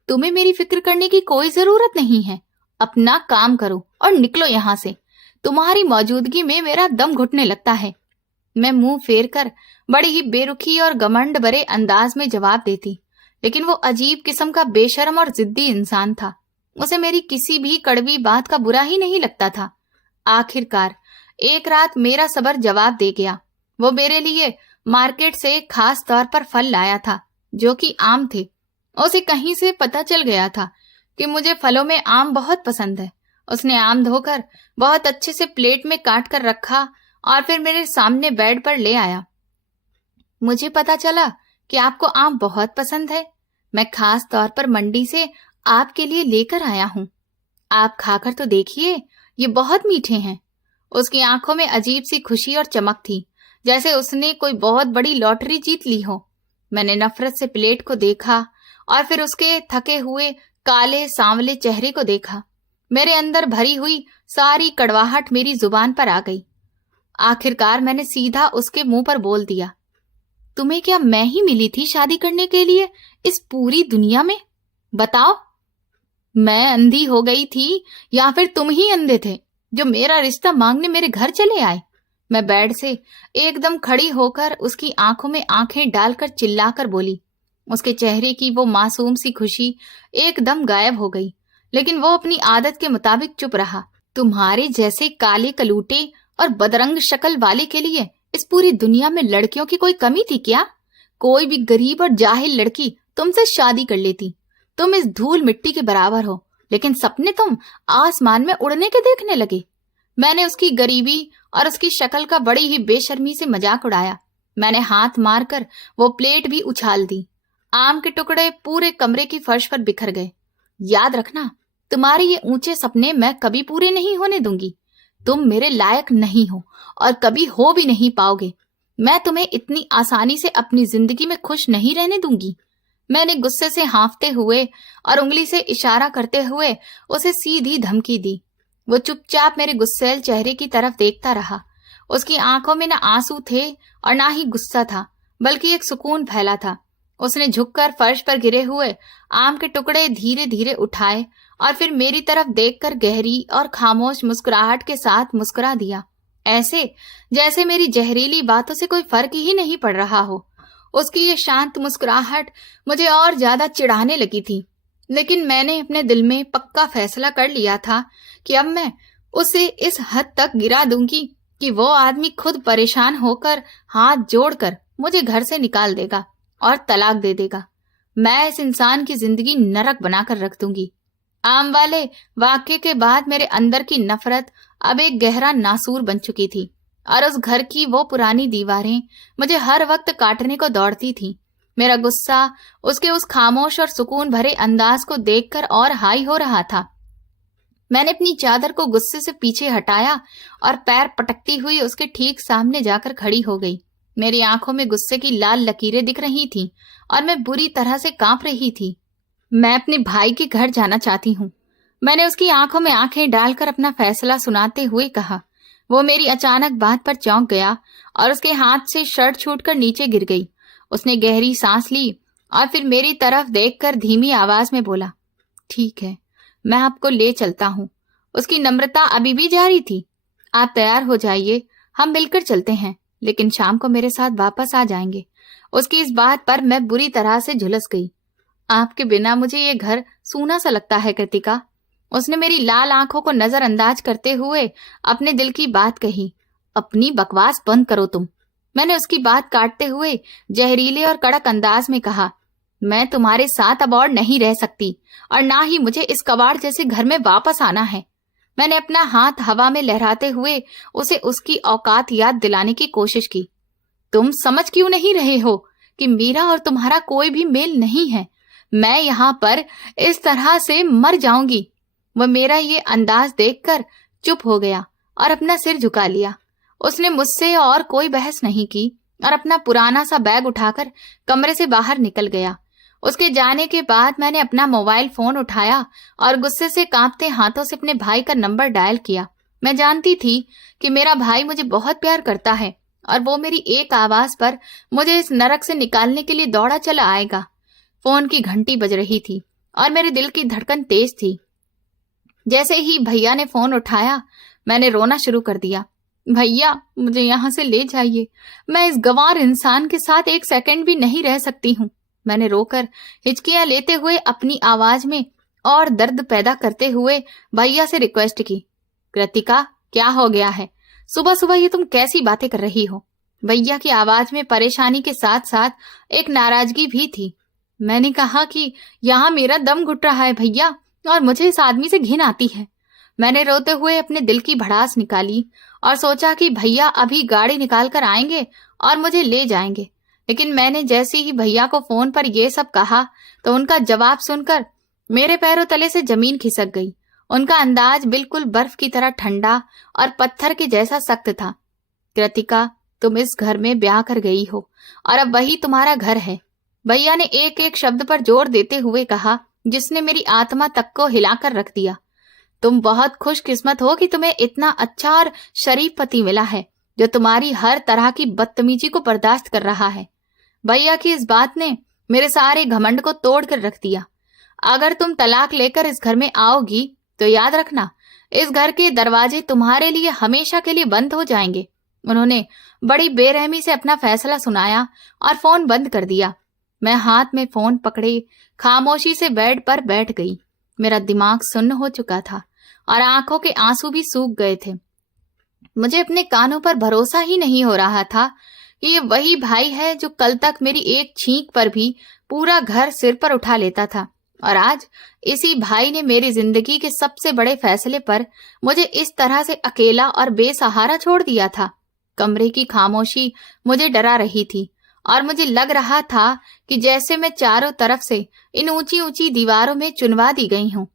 तुम्हें मेरी फिक्र करने की कोई जरूरत नहीं है। अपना काम करो और निकलो यहाँ से। तुम्हारी मौजूदगी में मेरा दम घुटने लगता है। मैं मुंह फेर कर बड़ी ही बेरुखी और घमंड भरे अंदाज में जवाब देती, लेकिन वो अजीब किस्म का बेशर्म और जिद्दी इंसान था। उसे मेरी किसी भी कड़वी बात का बुरा ही नहीं लगता था। आखिरकार एक रात मेरा सब्र जवाब दे गया। वो मेरे लिए मार्केट से खास तौर पर फल लाया था, जो कि आम थे। उसे कहीं से पता चल गया था कि मुझे फलों में आम बहुत पसंद है। उसने आम धोकर बहुत अच्छे से प्लेट में काट कर रखा और फिर मेरे सामने बेड पर ले आया। मुझे पता चला कि आपको आम बहुत पसंद है। मैं खास तौर पर मंडी से आपके लिए लेकर आया हूँ। आप खाकर तो देखिए, ये बहुत मीठे हैं। उसकी आंखों में अजीब सी खुशी और चमक थी, जैसे उसने कोई बहुत बड़ी लॉटरी जीत ली हो। मैंने नफरत से प्लेट को देखा और फिर उसके थके हुए काले सांवले चेहरे को देखा। मेरे अंदर भरी हुई सारी कड़वाहट मेरी जुबान पर आ गई। आखिरकार मैंने सीधा उसके मुंह पर बोल दिया, तुम्हें क्या मैं ही मिली थी शादी करने के लिए इस पूरी दुनिया में? बताओ, मैं अंधी हो गई थी या फिर तुम ही अंधे थे जो मेरा रिश्ता मांगने मेरे घर चले आए? मैं बेड से एकदम खड़ी होकर उसकी आंखों में आंखें डालकर चिल्लाकर बोली। उसके चेहरे की वो मासूम सी खुशी एकदम गायब हो गई, लेकिन वो अपनी आदत के मुताबिक चुप रहा। तुम्हारे जैसे काले कलूटे और बदरंग शक्ल वाले के लिए इस पूरी दुनिया में लड़कियों की कोई कमी थी क्या? कोई भी गरीब और जाहिल लड़की तुमसे शादी कर लेती। तुम इस धूल मिट्टी के बराबर हो, लेकिन सपने तुम आसमान में उड़ने के देखने लगे। मैंने उसकी गरीबी और उसकी शक्ल का बड़ी ही बेशर्मी से मजाक उड़ाया। मैंने हाथ मारकर वो प्लेट भी उछाल दी। आम के टुकड़े पूरे कमरे की फर्श पर बिखर गए। याद रखना, तुम्हारे ये ऊंचे सपने मैं कभी पूरे नहीं होने दूंगी। तुम मेरे लायक नहीं हो और कभी हो भी नहीं पाओगे। मैं तुम्हें इतनी आसानी से अपनी जिंदगी में खुश नहीं रहने दूंगी। मैंने गुस्से से हाँफते हुए और उंगली से इशारा करते हुए उसे सीधी धमकी दी। वो चुपचाप मेरे गुस्सैल चेहरे की तरफ देखता रहा। उसकी आंखों में न आंसू थे और ना ही गुस्सा था, बल्कि एक सुकून फैला था। उसने झुककर फर्श पर गिरे हुए आम के टुकड़े धीरे धीरे उठाए और फिर मेरी तरफ देखकर गहरी और खामोश मुस्कुराहट के साथ मुस्कुरा दिया, ऐसे जैसे मेरी जहरीली बातों से कोई फर्क ही नहीं पड़ रहा हो। उसकी ये शांत मुस्कुराहट मुझे और ज्यादा चिढ़ाने लगी थी, लेकिन मैंने अपने दिल में पक्का फैसला कर लिया था कि अब मैं उसे इस हद तक गिरा दूंगी कि वो आदमी खुद परेशान होकर हाथ जोड़कर मुझे घर से निकाल देगा और तलाक दे देगा। मैं इस इंसान की जिंदगी नरक बनाकर रख दूंगी। आम वाले वाक्य के बाद मेरे अंदर की नफरत अब एक गहरा नासूर बन चुकी थी और उस घर की वो पुरानी दीवारें मुझे हर वक्त काटने को दौड़ती थी। मेरा गुस्सा उसके उस खामोश और सुकून भरे अंदाज को देखकर और हाई हो रहा था। मैंने अपनी चादर को गुस्से से पीछे हटाया और पैर पटकती हुई उसके ठीक सामने जाकर खड़ी हो गई। मेरी आंखों में गुस्से की लाल लकीरें दिख रही थीं और मैं बुरी तरह से कांप रही थी। मैं अपने भाई के घर जाना चाहती हूँ, मैंने उसकी आंखों में आंखें डालकर अपना फैसला सुनाते हुए कहा। वो मेरी अचानक बात पर चौंक गया और उसके हाथ से शर्ट छूटकर नीचे गिर गई। उसने गहरी सांस ली और फिर मेरी तरफ देखकर धीमी आवाज में बोला, ठीक है, मैं आपको ले चलता हूँ। उसकी नम्रता अभी भी जारी थी। आप तैयार हो जाइए, हम मिलकर चलते हैं, लेकिन शाम को मेरे साथ वापस आ जाएंगे। उसकी इस बात पर मैं बुरी तरह से झुलस गई। आपके बिना मुझे ये घर सूना सा लगता है कृतिका। उसने मेरी लाल आंखों को नजरअंदाज करते हुए अपने दिल की बात कही। अपनी बकवास बंद करो तुम, मैंने उसकी बात काटते हुए जहरीले और कड़क अंदाज में कहा। मैं तुम्हारे साथ अब और नहीं रह सकती और ना ही मुझे इस कबाड़ जैसे घर में वापस आना है। मैंने अपना हाथ हवा में लहराते हुए उसे उसकी औकात याद दिलाने की कोशिश की। तुम समझ क्यों नहीं रहे हो कि मेरा और तुम्हारा कोई भी मेल नहीं है। मैं यहाँ पर इस तरह से मर जाऊंगी। वह मेरा ये अंदाज देखकर चुप हो गया और अपना सिर झुका लिया। उसने मुझसे और कोई बहस नहीं की और अपना पुराना सा बैग उठाकर कमरे से बाहर निकल गया। उसके जाने के बाद मैंने अपना मोबाइल फोन उठाया और गुस्से से कांपते हाथों से अपने भाई का नंबर डायल किया। मैं जानती थी कि मेरा भाई मुझे बहुत प्यार करता है और वो मेरी एक आवाज पर मुझे इस नरक से निकालने के लिए दौड़ा चला आएगा। फोन की घंटी बज रही थी और मेरे दिल की धड़कन तेज थी। जैसे ही भैया ने फोन उठाया, मैंने रोना शुरू कर दिया। भैया, मुझे यहाँ से ले जाइए, मैं इस गंवार इंसान के साथ एक सेकंड भी नहीं रह सकती हूँ। मैंने रोकर हिचकियां लेते हुए अपनी आवाज में और दर्द पैदा करते हुए भैया से रिक्वेस्ट की। कृतिका, क्या हो गया है? सुबह सुबह ये तुम कैसी बातें कर रही हो? भैया की आवाज में परेशानी के साथ साथ एक नाराजगी भी थी। मैंने कहा कि यहाँ मेरा दम घुट रहा है भैया, और मुझे इस आदमी से घिन आती है। मैंने रोते हुए अपने दिल की भड़ास निकाली और सोचा कि भैया अभी गाड़ी निकाल कर आएंगे और मुझे ले जाएंगे। लेकिन मैंने जैसे ही भैया को फोन पर यह सब कहा तो उनका जवाब सुनकर मेरे पैरों तले से जमीन खिसक गई। उनका अंदाज बिल्कुल बर्फ की तरह ठंडा और पत्थर के जैसा सख्त था। कृतिका, तुम इस घर में ब्याह कर गई हो और अब वही तुम्हारा घर है। भैया ने एक एक शब्द पर जोर देते हुए कहा, जिसने मेरी आत्मा तक को हिलाकर रख दिया। तुम बहुत खुशकिस्मत हो कि तुम्हें इतना अच्छा और शरीफ पति मिला है जो तुम्हारी हर तरह की बदतमीजी को बर्दाश्त कर रहा है। भैया की इस बात ने मेरे सारे घमंड को तोड़ कर रख दिया। अगर तुम तलाक लेकर इस घर में आओगी तो याद रखना, इस घर के दरवाजे तुम्हारे लिए हमेशा के लिए बंद हो जाएंगे। उन्होंने बड़ी बेरहमी से अपना फैसला सुनाया और फोन बंद कर दिया। मैं हाथ में फोन पकड़े खामोशी से बेड पर बैठ गई। मेरा दिमाग सुन्न हो चुका था और आंखों के आंसू भी सूख गए थे। मुझे अपने कानों पर भरोसा ही नहीं हो रहा था कि ये वही भाई है जो कल तक मेरी एक छींक पर भी पूरा घर सिर पर उठा लेता था, और आज इसी भाई ने मेरी जिंदगी के सबसे बड़े फैसले पर मुझे इस तरह से अकेला और बेसहारा छोड़ दिया था। कमरे की खामोशी मुझे डरा रही थी और मुझे लग रहा था कि जैसे मैं चारों तरफ से इन ऊंची ऊंची दीवारों में चुनवा दी गई हूं।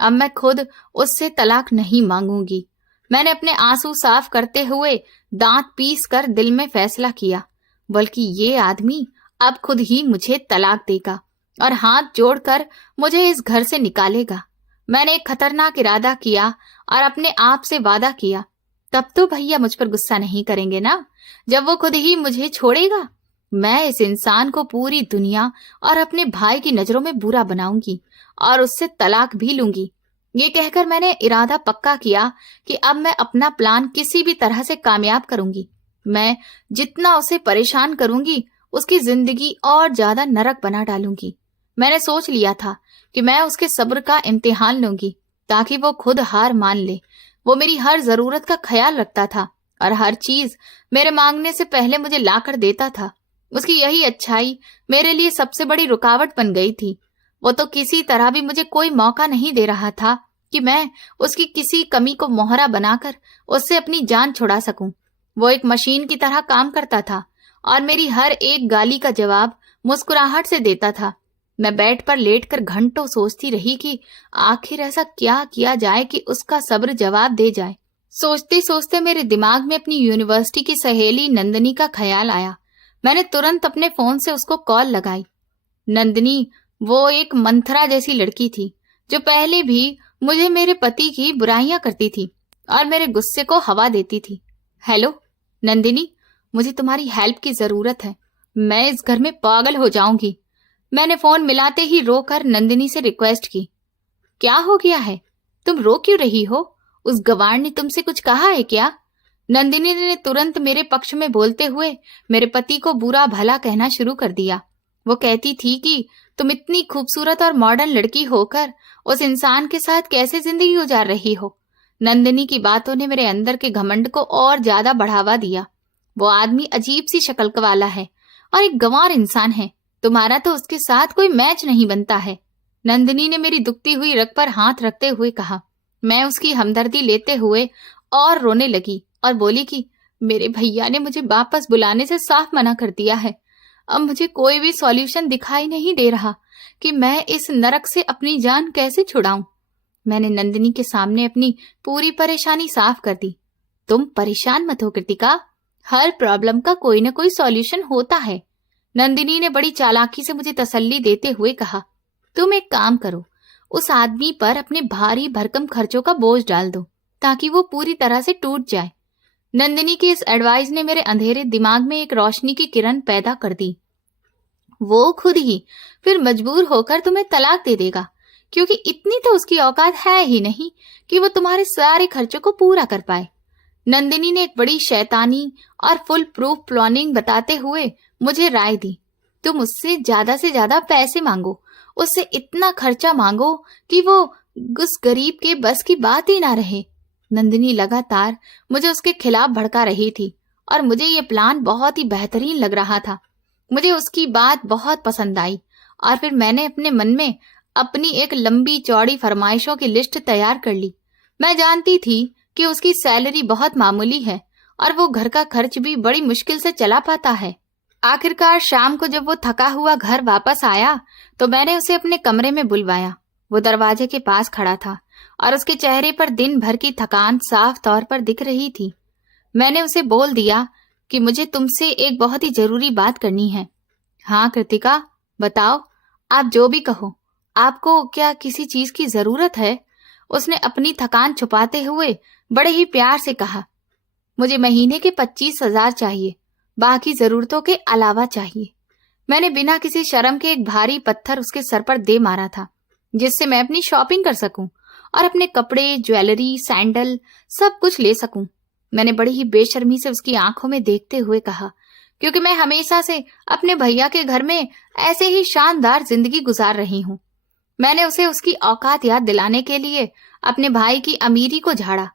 अब मैं खुद उससे तलाक नहीं मांगूंगी। मैंने अपने आंसू साफ करते हुए दांत पीस कर दिल में फैसला किया, बल्कि ये आदमी अब खुद ही मुझे तलाक देगा और हाथ जोड़कर मुझे इस घर से निकालेगा। मैंने एक खतरनाक इरादा किया और अपने आप से वादा किया, तब तो भैया मुझ पर गुस्सा नहीं करेंगे ना, जब वो खुद ही मुझे छोड़ेगा। मैं इस इंसान को पूरी दुनिया और अपने भाई की नजरों में बुरा बनाऊंगी और उससे तलाक भी लूंगी। ये कहकर मैंने इरादा पक्का किया कि अब मैं अपना प्लान किसी भी तरह से कामयाब करूंगी। मैं जितना उसे परेशान करूंगी उसकी जिंदगी और ज्यादा नरक बना डालूंगी। मैंने सोच लिया था कि मैं उसके सब्र का इम्तिहान लूंगी ताकि वो खुद हार मान ले। वो मेरी हर जरूरत का ख्याल रखता था और हर चीज मेरे मांगने से पहले मुझे लाकर देता था। उसकी यही अच्छाई मेरे लिए सबसे बड़ी रुकावट बन गई थी। वो तो किसी तरह भी मुझे कोई मौका नहीं दे रहा था कि मैं उसकी किसी कमी को मोहरा बनाकर उससे अपनी जान छुड़ा सकूं। वो एक मशीन की तरह काम करता था और मेरी हर एक गाली का जवाब मुस्कुराहट से देता था। मैं बेड पर लेटकर घंटों सोचती रही कि आखिर ऐसा क्या किया जाए कि उसका सब्र जवाब दे जाए। सोचते सोचते मेरे दिमाग में अपनी यूनिवर्सिटी की सहेली नंदिनी का ख्याल आया। मैंने तुरंत अपने फोन से उसको कॉल लगाई। नंदिनी वो एक मंथरा जैसी लड़की थी जो पहले भी मुझे मेरे पति की बुराइयां करती थी और मेरे गुस्से को हवा देती थी। हेलो नंदिनी, मुझे तुम्हारी हेल्प की जरूरत है। मैं इस घर में पागल हो जाऊंगी। मैंने फोन मिलाते ही रोकर नंदिनी से रिक्वेस्ट की। क्या हो गया है? तुम रो क्यों रही हो? उस गवार ने तुमसे कुछ कहा है क्या? नंदिनी ने तुरंत मेरे पक्ष में बोलते हुए मेरे पति को बुरा भला कहना शुरू कर दिया। वो कहती थी कि तुम इतनी खूबसूरत और मॉडर्न लड़की होकर उस इंसान के साथ कैसे जिंदगी गुजार रही हो। नंदिनी की बातों ने मेरे अंदर के घमंड को और ज्यादा बढ़ावा दिया। वो आदमी अजीब सी शक्ल वाला है और एक गंवार इंसान है। तुम्हारा तो उसके साथ कोई मैच नहीं बनता है। नंदिनी ने मेरी दुखती हुई रग पर हाथ रखते हुए कहा। मैं उसकी हमदर्दी लेते हुए और रोने लगी और बोली कि मेरे भैया ने मुझे वापस बुलाने से साफ मना कर दिया है। अब मुझे कोई भी सॉल्यूशन दिखाई नहीं दे रहा कि मैं इस नरक से अपनी जान कैसे छुड़ाऊं। मैंने नंदिनी के सामने अपनी पूरी परेशानी साफ कर दी। तुम परेशान मत हो कृतिका, हर प्रॉब्लम का कोई ना कोई सॉल्यूशन होता है। नंदिनी ने बड़ी चालाकी से मुझे तसल्ली देते हुए कहा। तुम एक काम करो, उस आदमी पर अपने भारी भरकम खर्चों का बोझ डाल दो ताकि वो पूरी तरह से टूट जाए। नंदिनी की इस एडवाइस ने मेरे अंधेरे दिमाग में एक रोशनी की किरण पैदा कर दी। वो खुद ही फिर मजबूर होकर तुम्हें तलाक दे देगा क्योंकि इतनी तो उसकी औकात है ही नहीं कि वो तुम्हारे सारे खर्चों को पूरा कर पाए। नंदिनी ने एक बड़ी शैतानी और फुल प्रूफ प्लानिंग बताते हुए मुझे राय दी। तुम उससे से ज्यादा पैसे मांगो, उससे इतना खर्चा मांगो कि वो उस गरीब के बस की बात ही ना रहे। नंदिनी लगातार मुझे उसके खिलाफ भड़का रही थी और मुझे ये प्लान बहुत ही बेहतरीन लग रहा था। मुझे उसकी बात बहुत पसंद आई और फिर मैंने अपने मन में अपनी एक लंबी चौड़ी फरमाइशों की लिस्ट तैयार कर ली। मैं जानती थी कि उसकी सैलरी बहुत मामूली है और वो घर का खर्च भी बड़ी मुश्किल से चला पाता है। आखिरकार शाम को जब वो थका हुआ घर वापस आया तो मैंने उसे अपने कमरे में बुलवाया। वो दरवाजे के पास खड़ा था और उसके चेहरे पर दिन भर की थकान साफ तौर पर दिख रही थी। मैंने उसे बोल दिया कि मुझे तुमसे एक बहुत ही जरूरी बात करनी है। हाँ कृतिका, बताओ, आप जो भी कहो। आपको क्या किसी चीज की जरूरत है? उसने अपनी थकान छुपाते हुए बड़े ही प्यार से कहा। मुझे महीने के 25,000 चाहिए, बाकी जरूरतों के अलावा चाहिए। मैंने बिना किसी शर्म के एक भारी पत्थर उसके सर पर दे मारा था, जिससे मैं अपनी शॉपिंग कर सकूं और अपने कपड़े, ज्वेलरी, सैंडल सब कुछ ले सकूं। मैंने बड़ी ही बेशर्मी से उसकी आंखों में देखते हुए कहा, क्योंकि मैं हमेशा से अपने भैया के घर में ऐसे ही शानदार जिंदगी गुजार रही हूं। मैंने उसे उसकी औकात याद दिलाने के लिए अपने भाई की अमीरी को झाड़ा।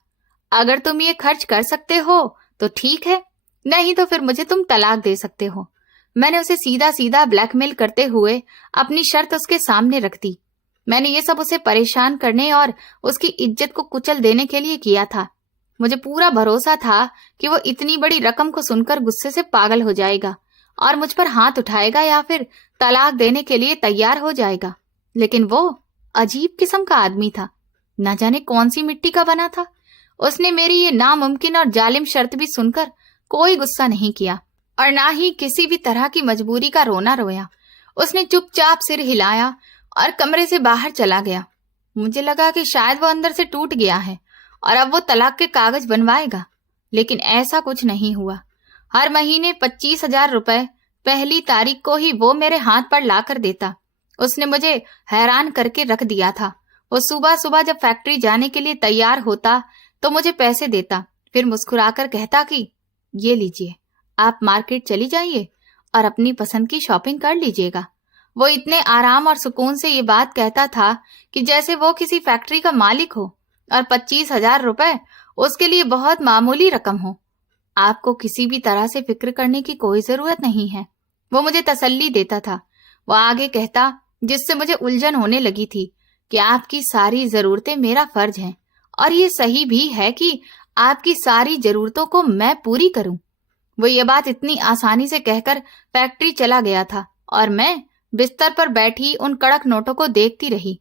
अगर तुम ये खर्च कर सकते हो तो ठीक है, नहीं तो फिर मुझे तुम तलाक दे सकते हो। मैंने उसे सीधा सीधा ब्लैकमेल करते हुए अपनी शर्त उसके सामने रख दी। मैंने ये सब उसे परेशान करने और उसकी इज्जत को कुचल देने के लिए किया था। मुझे पूरा भरोसा था कि वो इतनी बड़ी रकम को सुनकर गुस्से से पागल हो जाएगा और मुझ पर हाथ उठाएगा या फिर तलाक देने के लिए तैयार हो जाएगा। लेकिन वो अजीब किस्म का आदमी था, न जाने कौन सी मिट्टी का बना था। उसने मेरी ये नामुमकिन और जालिम शर्त भी सुनकर कोई गुस्सा नहीं किया और ना ही किसी भी तरह की मजबूरी का रोना रोया। उसने चुपचाप सिर हिलाया और कमरे से बाहर चला गया। मुझे लगा कि शायद वो अंदर से टूट गया है और अब वो तलाक के कागज बनवाएगा, लेकिन ऐसा कुछ नहीं हुआ। हर महीने 25,000 रुपए पहली तारीख को ही वो मेरे हाथ पर ला कर देता। उसने मुझे हैरान करके रख दिया था। वो सुबह सुबह जब फैक्ट्री जाने के लिए तैयार होता तो मुझे पैसे देता, फिर मुस्कुराकर कहता कि ये लीजिए, आप मार्केट चली जाइए और अपनी पसंद की शॉपिंग कर लीजिएगा। वो इतने आराम और सुकून से ये बात कहता था कि जैसे वो किसी फैक्ट्री का मालिक हो और 25,000 रुपए उसके लिए बहुत मामूली रकम हो। आपको किसी भी तरह से फिक्र करने की कोई जरूरत नहीं है, वो मुझे तसल्ली देता था। वो आगे कहता, जिससे मुझे उलझन होने लगी थी, कि आपकी सारी जरूरतें मेरा फर्ज है और ये सही भी है कि आपकी सारी जरूरतों को मैं पूरी करूं। वो ये बात इतनी आसानी से कहकर फैक्ट्री चला गया था और मैं बिस्तर पर बैठी उन कड़क नोटों को देखती रही।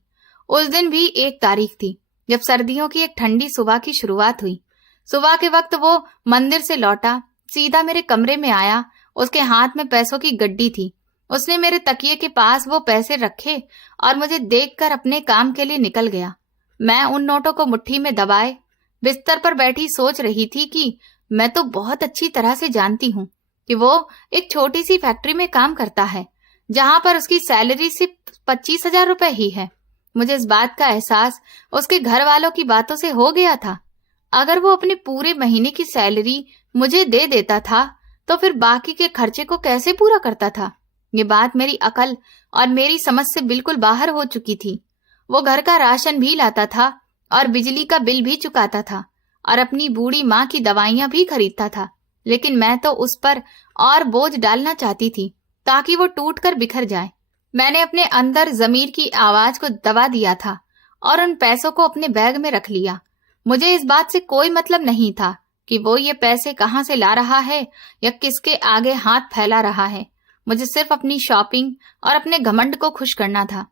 उस दिन भी 1 तारीख थी, जब सर्दियों की एक ठंडी सुबह की शुरुआत हुई। सुबह के वक्त वो मंदिर से लौटा, सीधा मेरे कमरे में आया। उसके हाथ में पैसों की गड्डी थी। उसने मेरे तकिए के पास वो पैसे रखे और मुझे देखकर अपने काम के लिए निकल गया। मैं उन नोटों को मुट्ठी में दबाए बिस्तर पर बैठी सोच रही थी कि मैं तो बहुत अच्छी तरह से जानती हूँ कि वो एक छोटी सी फैक्ट्री में काम करता है, जहां पर उसकी सैलरी सिर्फ 25,000 रुपए ही है। मुझे इस बात का एहसास उसके घर वालों की बातों से हो गया था। अगर वो अपने पूरे महीने की सैलरी मुझे दे देता था तो फिर बाकी के खर्चे को कैसे पूरा करता था? ये बात मेरी अकल और मेरी समझ से बिल्कुल बाहर हो चुकी थी। वो घर का राशन भी लाता था और बिजली का बिल भी चुकाता था और अपनी बूढ़ी माँ की दवाइयां भी खरीदता था, लेकिन मैं तो उस पर और बोझ डालना चाहती थी ताकि वो टूट कर बिखर जाए। मैंने अपने अंदर जमीर की आवाज को दबा दिया था और उन पैसों को अपने बैग में रख लिया। मुझे इस बात से कोई मतलब नहीं था कि वो ये पैसे कहाँ से ला रहा है या किसके आगे हाथ फैला रहा है। मुझे सिर्फ अपनी शॉपिंग और अपने घमंड को खुश करना था।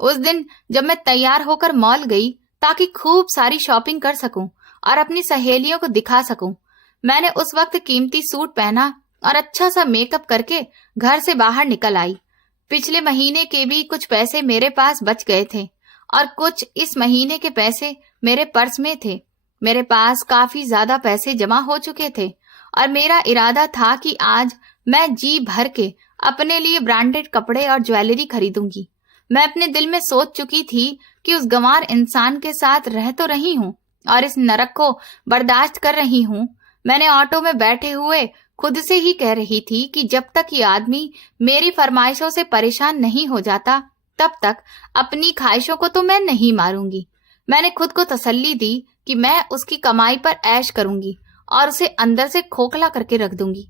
उस दिन जब मैं तैयार होकर मॉल गई ताकि खूब सारी शॉपिंग कर सकूं और अपनी सहेलियों को दिखा सकूं, मैंने उस वक्त कीमती सूट पहना और अच्छा सा मेकअप करके घर से बाहर निकल आई। पिछले महीने के भी कुछ पैसे मेरे पास बच गए थे और कुछ इस महीने के पैसे मेरे पर्स में थे। मेरे पास काफी ज्यादा पैसे जमा हो चुके थे और मेरा इरादा था कि आज मैं जी भर के अपने लिए ब्रांडेड कपड़े और ज्वेलरी खरीदूंगी। मैं अपने दिल में सोच चुकी थी कि उस गंवार इंसान के साथ रह तो रही हूँ और इस नरक को बर्दाश्त कर रही हूँ। मैंने ऑटो में बैठे हुए खुद से ही कह रही थी कि जब तक ये आदमी मेरी फरमाइशों से परेशान नहीं हो जाता तब तक अपनी ख्वाहिशों को तो मैं नहीं मारूंगी। मैंने खुद को तसल्ली दी कि मैं उसकी कमाई पर ऐश करूंगी और उसे अंदर से खोखला करके रख दूंगी।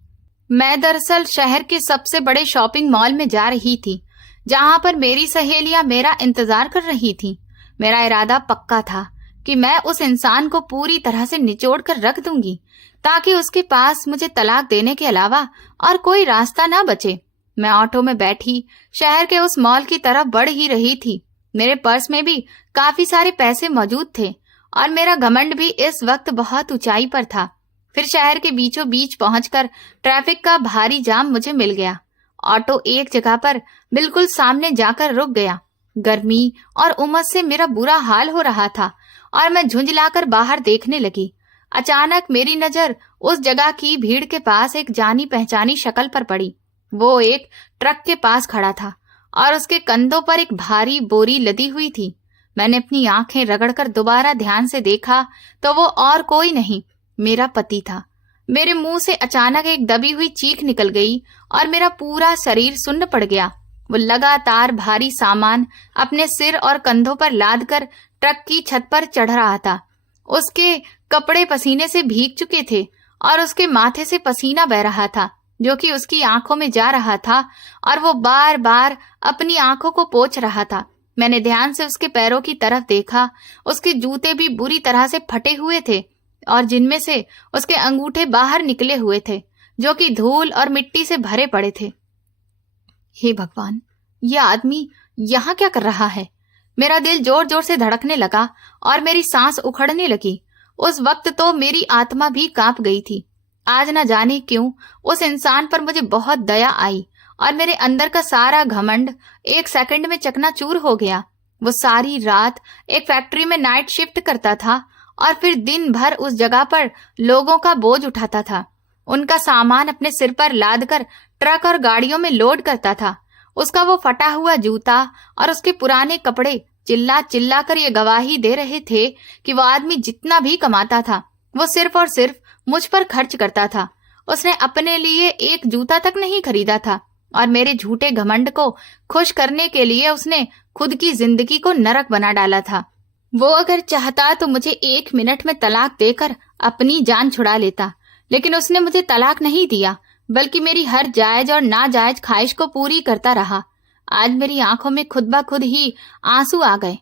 मैं दरअसल शहर के सबसे बड़े शॉपिंग मॉल में जा रही थी, जहां पर मेरी सहेलियां मेरा इंतजार कर रही थीं। मेरा इरादा पक्का था कि मैं उस इंसान को पूरी तरह से निचोड़ कर रख दूंगी ताकि उसके पास मुझे तलाक देने के अलावा और कोई रास्ता ना बचे। मैं ऑटो में बैठी शहर के उस मॉल की तरफ बढ़ ही रही थी। मेरे पर्स में भी काफी सारे पैसे मौजूद थे और मेरा घमंड भी इस वक्त बहुत ऊंचाई पर था। फिर शहर के बीचों बीच पहुंचकर ट्रैफिक का भारी जाम मुझे मिल गया। ऑटो एक जगह पर बिल्कुल सामने जाकर रुक गया। गर्मी और उमस से मेरा बुरा हाल हो रहा था और मैं झुंझलाकर बाहर देखने लगी। अचानक मेरी नजर उस जगह की भीड़ के पास एक जानी पहचानी शक्ल पर पड़ी। वो एक ट्रक के पास खड़ा था और उसके कंधों पर एक भारी बोरी लदी हुई थी। मैंने अपनी आंखें रगड़कर दोबारा ध्यान से देखा तो वो और कोई नहीं, मेरा पति था। मेरे मुंह से अचानक एक दबी हुई चीख निकल गई और मेरा पूरा शरीर सुन्न पड़ गया। वो लगातार भारी सामान अपने सिर और कंधों पर लाद कर ट्रक की छत पर चढ़ रहा था। उसके कपड़े पसीने से भीग चुके थे और उसके माथे से पसीना बह रहा था जो कि उसकी आंखों में जा रहा था और वो बार बार अपनी आंखों को पोंछ रहा था। मैंने ध्यान से उसके पैरों की तरफ देखा। उसके जूते भी बुरी तरह से फटे हुए थे और जिनमें से उसके अंगूठे बाहर निकले हुए थे जो कि धूल और मिट्टी से भरे पड़े थे। हे भगवान, ये आदमी यहाँ क्या कर रहा है? मेरा दिल जोर जोर से धड़कने लगा और मेरी सांस उखड़ने लगी। उस वक्त तो मेरी आत्मा भी कांप गई थी। आज न जाने क्यों उस इंसान पर मुझे बहुत दया आई और मेरे अंदर का सारा घमंड एक सेकंड में चकनाचूर हो गया। वो सारी रात एक फैक्ट्री में नाइट शिफ्ट करता था और फिर दिन भर उस जगह पर लोगों का बोझ उठाता था। उनका सामान अपने सिर पर लाद कर ट्रक और गाड़ियों में लोड करता था। उसका वो फटा हुआ जूता और उसके पुराने कपड़े चिल्ला चिल्ला कर ये गवाही दे रहे थे कि वो आदमी जितना भी कमाता था वो सिर्फ और सिर्फ मुझ पर खर्च करता था। उसने अपने लिए एक जूता तक नहीं खरीदा था और मेरे झूठे घमंड को खुश करने के लिए उसने खुद की जिंदगी को नरक बना डाला था। वो अगर चाहता तो मुझे 1 मिनट में तलाक देकर अपनी जान छुड़ा लेता, लेकिन उसने मुझे तलाक नहीं दिया बल्कि मेरी हर जायज और नाजायज ख्वाहिश को पूरी करता रहा। आज मेरी आंखों में खुद ब खुद ही आंसू आ गए।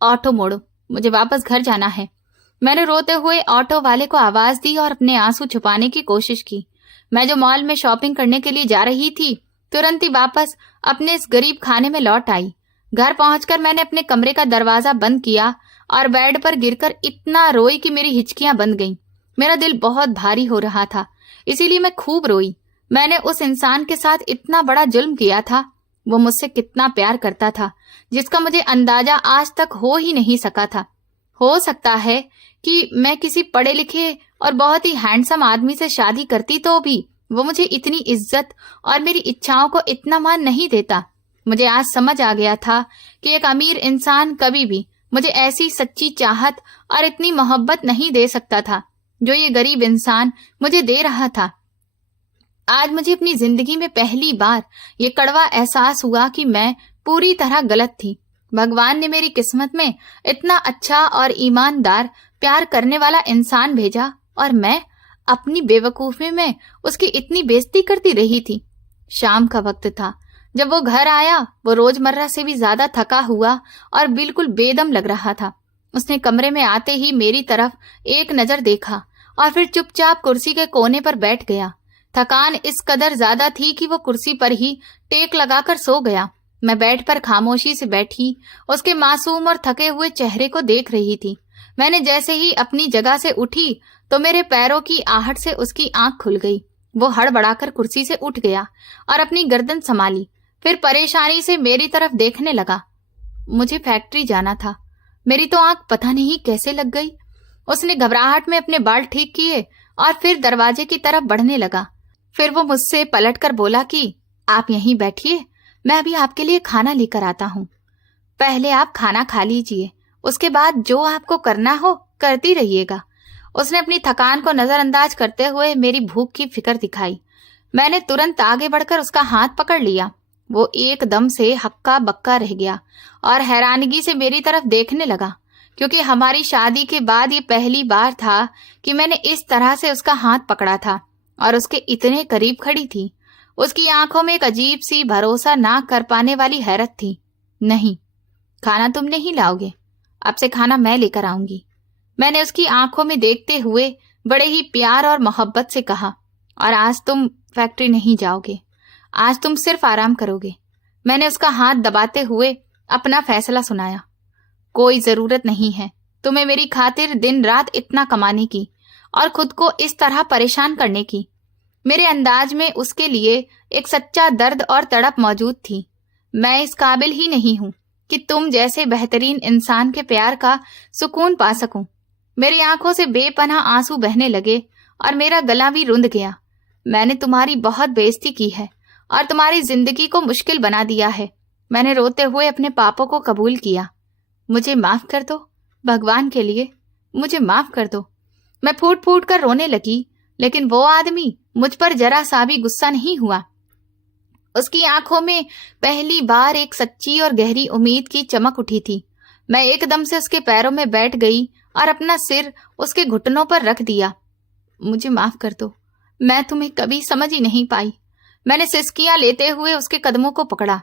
ऑटो मोड़ो, मुझे वापस घर जाना है। मैंने रोते हुए ऑटो वाले को आवाज दी और अपने आंसू छुपाने की कोशिश की। मैं जो मॉल में शॉपिंग करने के लिए जा रही थी तुरंत ही वापस अपने इस गरीब खाने में लौट आई। घर पहुंचकर मैंने अपने कमरे का दरवाजा बंद किया और बेड पर गिरकर इतना रोई कि मेरी हिचकियां बंद गईं। मेरा दिल बहुत भारी हो रहा था, इसीलिए मैं खूब रोई। मैंने उस इंसान के साथ इतना बड़ा जुल्म किया था। वो मुझसे कितना प्यार करता था जिसका मुझे अंदाजा आज तक हो ही नहीं सका था। हो सकता है कि मैं किसी पढ़े लिखे और बहुत ही हैंडसम आदमी से शादी करती तो भी वो मुझे इतनी इज्जत और मेरी इच्छाओं को इतना मान नहीं देता। मुझे आज समझ आ गया था कि एक अमीर इंसान कभी भी मुझे ऐसी सच्ची चाहत और इतनी मोहब्बत नहीं दे सकता था जो ये गरीब इंसान मुझे दे रहा था। आज मुझे अपनी जिंदगी में पहली बार ये कड़वा एहसास हुआ कि मैं पूरी तरह गलत थी। भगवान ने मेरी किस्मत में इतना अच्छा और ईमानदार प्यार करने वाला इंसान भेजा और मैं अपनी बेवकूफी में उसकी इतनी बेइज्जती करती रही थी। शाम का वक्त था। जब वो घर आया वो रोजमर्रा से भी ज्यादा थका हुआ और बिल्कुल बेदम लग रहा था। उसने कमरे में आते ही मेरी तरफ एक नजर देखा और फिर चुपचाप कुर्सी के कोने पर बैठ गया। थकान इस कदर ज्यादा थी कि वो कुर्सी पर ही टेक लगाकर सो गया। मैं बेड पर खामोशी से बैठी उसके मासूम और थके हुए चेहरे को देख रही थी। मैंने जैसे ही अपनी जगह से उठी तो मेरे पैरों की आहट से उसकी आंख खुल गई। वो हड़बड़ाकर कुर्सी से उठ गया और अपनी गर्दन संभाली, फिर परेशानी से मेरी तरफ देखने लगा। मुझे फैक्ट्री जाना था। मेरी तो आंख पता नहीं कैसे लग गई। उसने घबराहट में अपने बाल ठीक किए और फिर दरवाजे की तरफ बढ़ने लगा। फिर वो मुझसे पलटकर बोला कि आप यहीं बैठिए, मैं अभी आपके लिए खाना लेकर आता हूँ। पहले आप खाना खा लीजिए, उसके बाद जो आपको करना हो करती रहिएगा। उसने अपनी थकान को नजरअंदाज करते हुए मेरी भूख की फिक्र दिखाई। मैंने तुरंत आगे बढ़कर उसका हाथ पकड़ लिया। वो एकदम से हक्का बक्का रह गया और हैरानगी से मेरी तरफ देखने लगा, क्योंकि हमारी शादी के बाद ये पहली बार था कि मैंने इस तरह से उसका हाथ पकड़ा था और उसके इतने करीब खड़ी थी। उसकी आंखों में एक अजीब सी भरोसा ना कर पाने वाली हैरत थी। नहीं, खाना तुम नहीं लाओगे, अब से खाना मैं लेकर आऊंगी, मैंने उसकी आंखों में देखते हुए बड़े ही प्यार और मोहब्बत से कहा। और आज तुम फैक्ट्री नहीं जाओगे, आज तुम सिर्फ आराम करोगे। मैंने उसका हाथ दबाते हुए अपना फैसला सुनाया। कोई जरूरत नहीं है तुम्हें मेरी खातिर दिन रात इतना कमाने की और खुद को इस तरह परेशान करने की। मेरे अंदाज में उसके लिए एक सच्चा दर्द और तड़प मौजूद थी। मैं इस काबिल ही नहीं हूं कि तुम जैसे बेहतरीन इंसान के प्यार का सुकून पा सकूं। मेरी आंखों से बेपनाह आंसू बहने लगे और मेरा गला भी रुंध गया। मैंने तुम्हारी बहुत बेइज्जती की है और तुम्हारी जिंदगी को मुश्किल बना दिया है। मैंने रोते हुए अपने पापों को कबूल किया। मुझे माफ कर दो, भगवान के लिए मुझे माफ कर दो। मैं फूट फूट कर रोने लगी, लेकिन वो आदमी मुझ पर जरा सा भी गुस्सा नहीं हुआ। उसकी आंखों में पहली बार एक सच्ची और गहरी उम्मीद की चमक उठी थी। मैं एकदम से उसके पैरों में बैठ गई और अपना सिर उसके घुटनों पर रख दिया। मुझे माफ कर दो, मैं तुम्हें कभी समझ ही नहीं पाई। मैंने सिसकियां लेते हुए उसके कदमों को पकड़ा।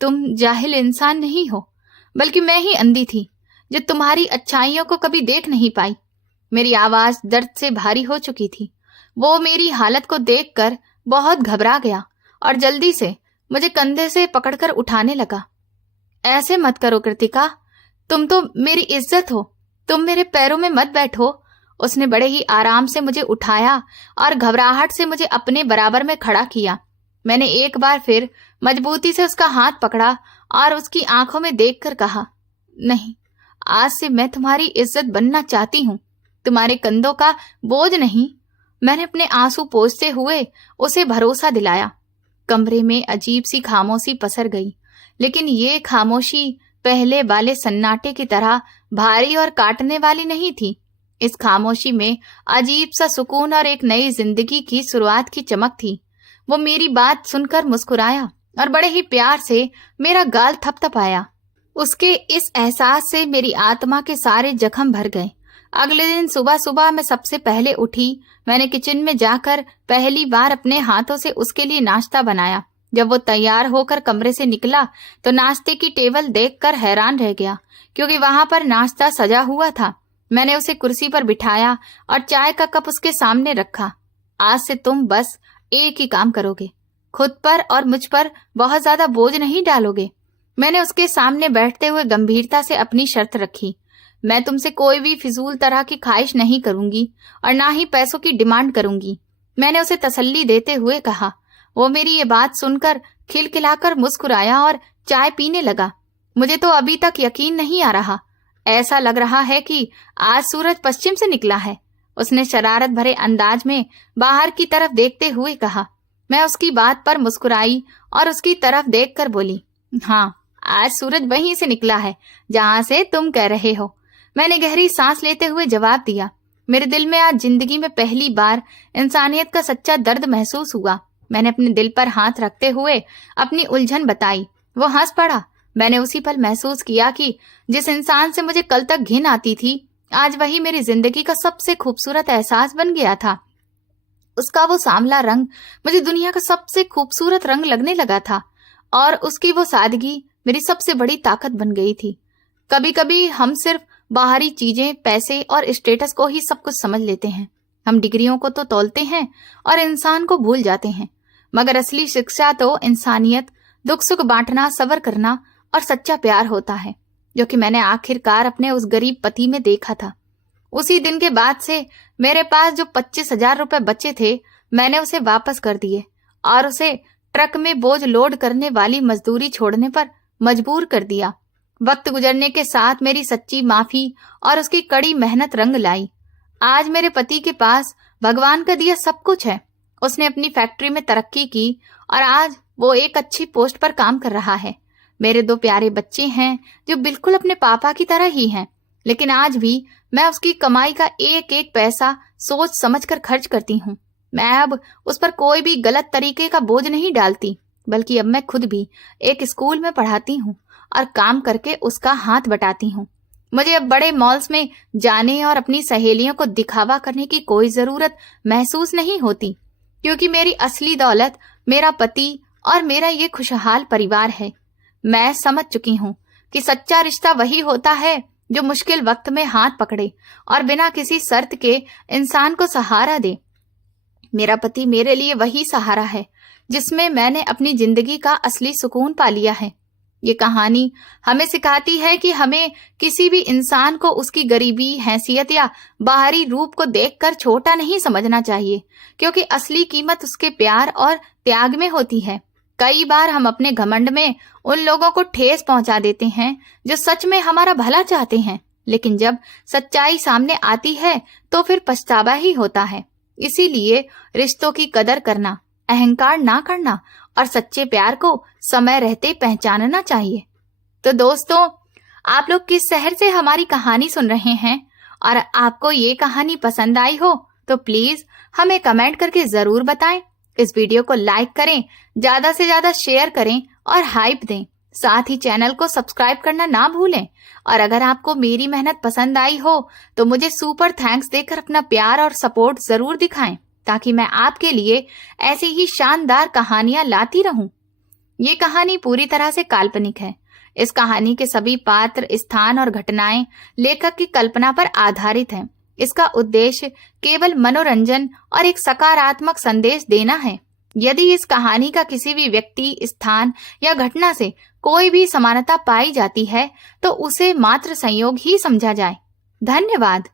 तुम जाहिल इंसान नहीं हो, बल्कि मैं ही अंधी थी जो तुम्हारी अच्छाइयों को कभी देख नहीं पाई। मेरी आवाज दर्द से भारी हो चुकी थी। वो मेरी हालत को देखकर बहुत घबरा गया और जल्दी से मुझे कंधे से पकड़कर उठाने लगा। ऐसे मत करो कृतिका, तुम तो मेरी इज्जत हो, तुम मेरे पैरों में मत बैठो। उसने बड़े ही आराम से मुझे उठाया और घबराहट से मुझे अपने बराबर में खड़ा किया। मैंने एक बार फिर मजबूती से उसका हाथ पकड़ा और उसकी आंखों में देखकर कहा, नहीं, आज से मैं तुम्हारी इज्जत बनना चाहती हूँ, तुम्हारे कंधों का बोझ नहीं। मैंने अपने आंसू पोंछते हुए उसे भरोसा दिलाया। कमरे में अजीब सी खामोशी पसर गई, लेकिन ये खामोशी पहले वाले सन्नाटे की तरह भारी और काटने वाली नहीं थी। इस खामोशी में अजीब सा सुकून और एक नई जिंदगी की शुरुआत की चमक थी। वो मेरी बात सुनकर मुस्कुराया और बड़े ही प्यार से मेरा गाल थपथपाया। उसके इस एहसास से मेरी आत्मा के सारे जख्म भर गए। अगले दिन सुबह सुबह मैं सबसे पहले उठी। मैंने किचन में जाकर पहली बार अपने हाथों से उसके लिए नाश्ता बनाया। जब वो तैयार होकर कमरे से निकला तो नाश्ते की टेबल देखकर हैरान रह गया, क्योंकि वहां पर नाश्ता सजा हुआ था। मैंने उसे कुर्सी पर बिठाया और चाय का कप उसके सामने रखा। आज से तुम बस एक ही काम करोगे, खुद पर और मुझ पर बहुत ज्यादा बोझ नहीं डालोगे। मैंने उसके सामने बैठते हुए गंभीरता से अपनी शर्त रखी। मैं तुमसे कोई भी फिजूल तरह की ख्वाहिश नहीं करूंगी और ना ही पैसों की डिमांड करूंगी, मैंने उसे तसल्ली देते हुए कहा। वो मेरी ये बात सुनकर खिलखिलाकर मुस्कुराया और चाय पीने लगा। मुझे तो अभी तक यकीन नहीं आ रहा, ऐसा लग रहा है कि आज सूरज पश्चिम से निकला है, उसने शरारत भरे अंदाज में बाहर की तरफ देखते हुए कहा। मैं उसकी बात पर मुस्कुराई और उसकी तरफ देखकर बोली, हाँ, आज सूरज वहीं से निकला है जहां से तुम कह रहे हो। मैंने गहरी सांस लेते हुए जवाब दिया। मेरे दिल में आज जिंदगी में पहली बार इंसानियत का सच्चा दर्द महसूस हुआ। मैंने अपने दिल पर हाथ रखते हुए अपनी उलझन बताई। वो हंस पड़ा। मैंने उसी पल महसूस किया कि जिस इंसान से मुझे कल तक घिन आती थी, आज वही मेरी जिंदगी का सबसे खूबसूरत एहसास बन गया था। उसका वो सांवला रंग मुझे दुनिया का सबसे खूबसूरत रंग लगने लगा था और उसकी वो सादगी मेरी सबसे बड़ी ताकत बन गई थी। कभी कभी हम सिर्फ बाहरी चीजें, पैसे और स्टेटस को ही सब कुछ समझ लेते हैं। हम डिग्रियों को तो तौलते हैं और इंसान को भूल जाते हैं, मगर असली शिक्षा तो इंसानियत, दुख सुख बांटना, सब्र करना और सच्चा प्यार होता है, जो कि मैंने आखिरकार अपने उस गरीब पति में देखा था। उसी दिन के बाद से मेरे पास जो 25,000 रुपए बचे थे, मैंने उसे वापस कर दिए और उसे ट्रक में बोझ लोड करने वाली मजदूरी छोड़ने पर मजबूर कर दिया। वक्त गुजरने के साथ मेरी सच्ची माफी और उसकी कड़ी मेहनत रंग लाई। आज मेरे पति के पास भगवान का दिया सब कुछ है। उसने अपनी फैक्ट्री में तरक्की की और आज वो एक अच्छी पोस्ट पर काम कर रहा है। मेरे 2 प्यारे बच्चे हैं जो बिल्कुल अपने पापा की तरह ही हैं, लेकिन आज भी मैं उसकी कमाई का एक एक पैसा सोच समझ कर खर्च करती हूँ। मैं अब उस पर कोई भी गलत तरीके का बोझ नहीं डालती, बल्कि अब मैं खुद भी एक स्कूल में पढ़ाती हूँ और काम करके उसका हाथ बटाती हूँ। मुझे अब बड़े मॉल्स में जाने और अपनी सहेलियों को दिखावा करने की कोई जरूरत महसूस नहीं होती, क्योंकि मेरी असली दौलत मेरा पति और मेरा ये खुशहाल परिवार है। मैं समझ चुकी हूँ कि सच्चा रिश्ता वही होता है जो मुश्किल वक्त में हाथ पकड़े और बिना किसी शर्त के इंसान को सहारा दे। मेरा पति मेरे लिए वही सहारा है जिसमें मैंने अपनी जिंदगी का असली सुकून पा लिया है। ये कहानी हमें सिखाती है कि हमें किसी भी इंसान को उसकी गरीबी, हैसियत या बाहरी रूप को देखकर छोटा नहीं समझना चाहिए, क्योंकि असली कीमत उसके प्यार और त्याग में होती है। कई बार हम अपने घमंड में उन लोगों को ठेस पहुंचा देते हैं जो सच में हमारा भला चाहते हैं, लेकिन जब सच्चाई सामने आती है तो फिर पछतावा ही होता है। इसीलिए रिश्तों की कदर करना, अहंकार ना करना और सच्चे प्यार को समय रहते पहचानना चाहिए। तो दोस्तों, आप लोग किस शहर से हमारी कहानी सुन रहे हैं और आपको ये कहानी पसंद आई हो तो प्लीज हमें कमेंट करके जरूर बताएं। इस वीडियो को लाइक करें, ज्यादा से ज्यादा शेयर करें और हाइप दें। साथ ही चैनल को सब्सक्राइब करना ना भूलें। और अगर आपको मेरी मेहनत पसंद आई हो तो मुझे सुपर थैंक्स देकर अपना प्यार और सपोर्ट जरूर दिखाएं, ताकि मैं आपके लिए ऐसी ही शानदार कहानियां लाती रहूं। ये कहानी पूरी तरह से काल्पनिक है। इस कहानी के सभी पात्र, स्थान और घटनाएं लेखक की कल्पना पर आधारित हैं। इसका उद्देश्य केवल मनोरंजन और एक सकारात्मक संदेश देना है। यदि इस कहानी का किसी भी व्यक्ति, स्थान या घटना से कोई भी समानता पाई जाती है तो उसे मात्र संयोग ही समझा जाए। धन्यवाद।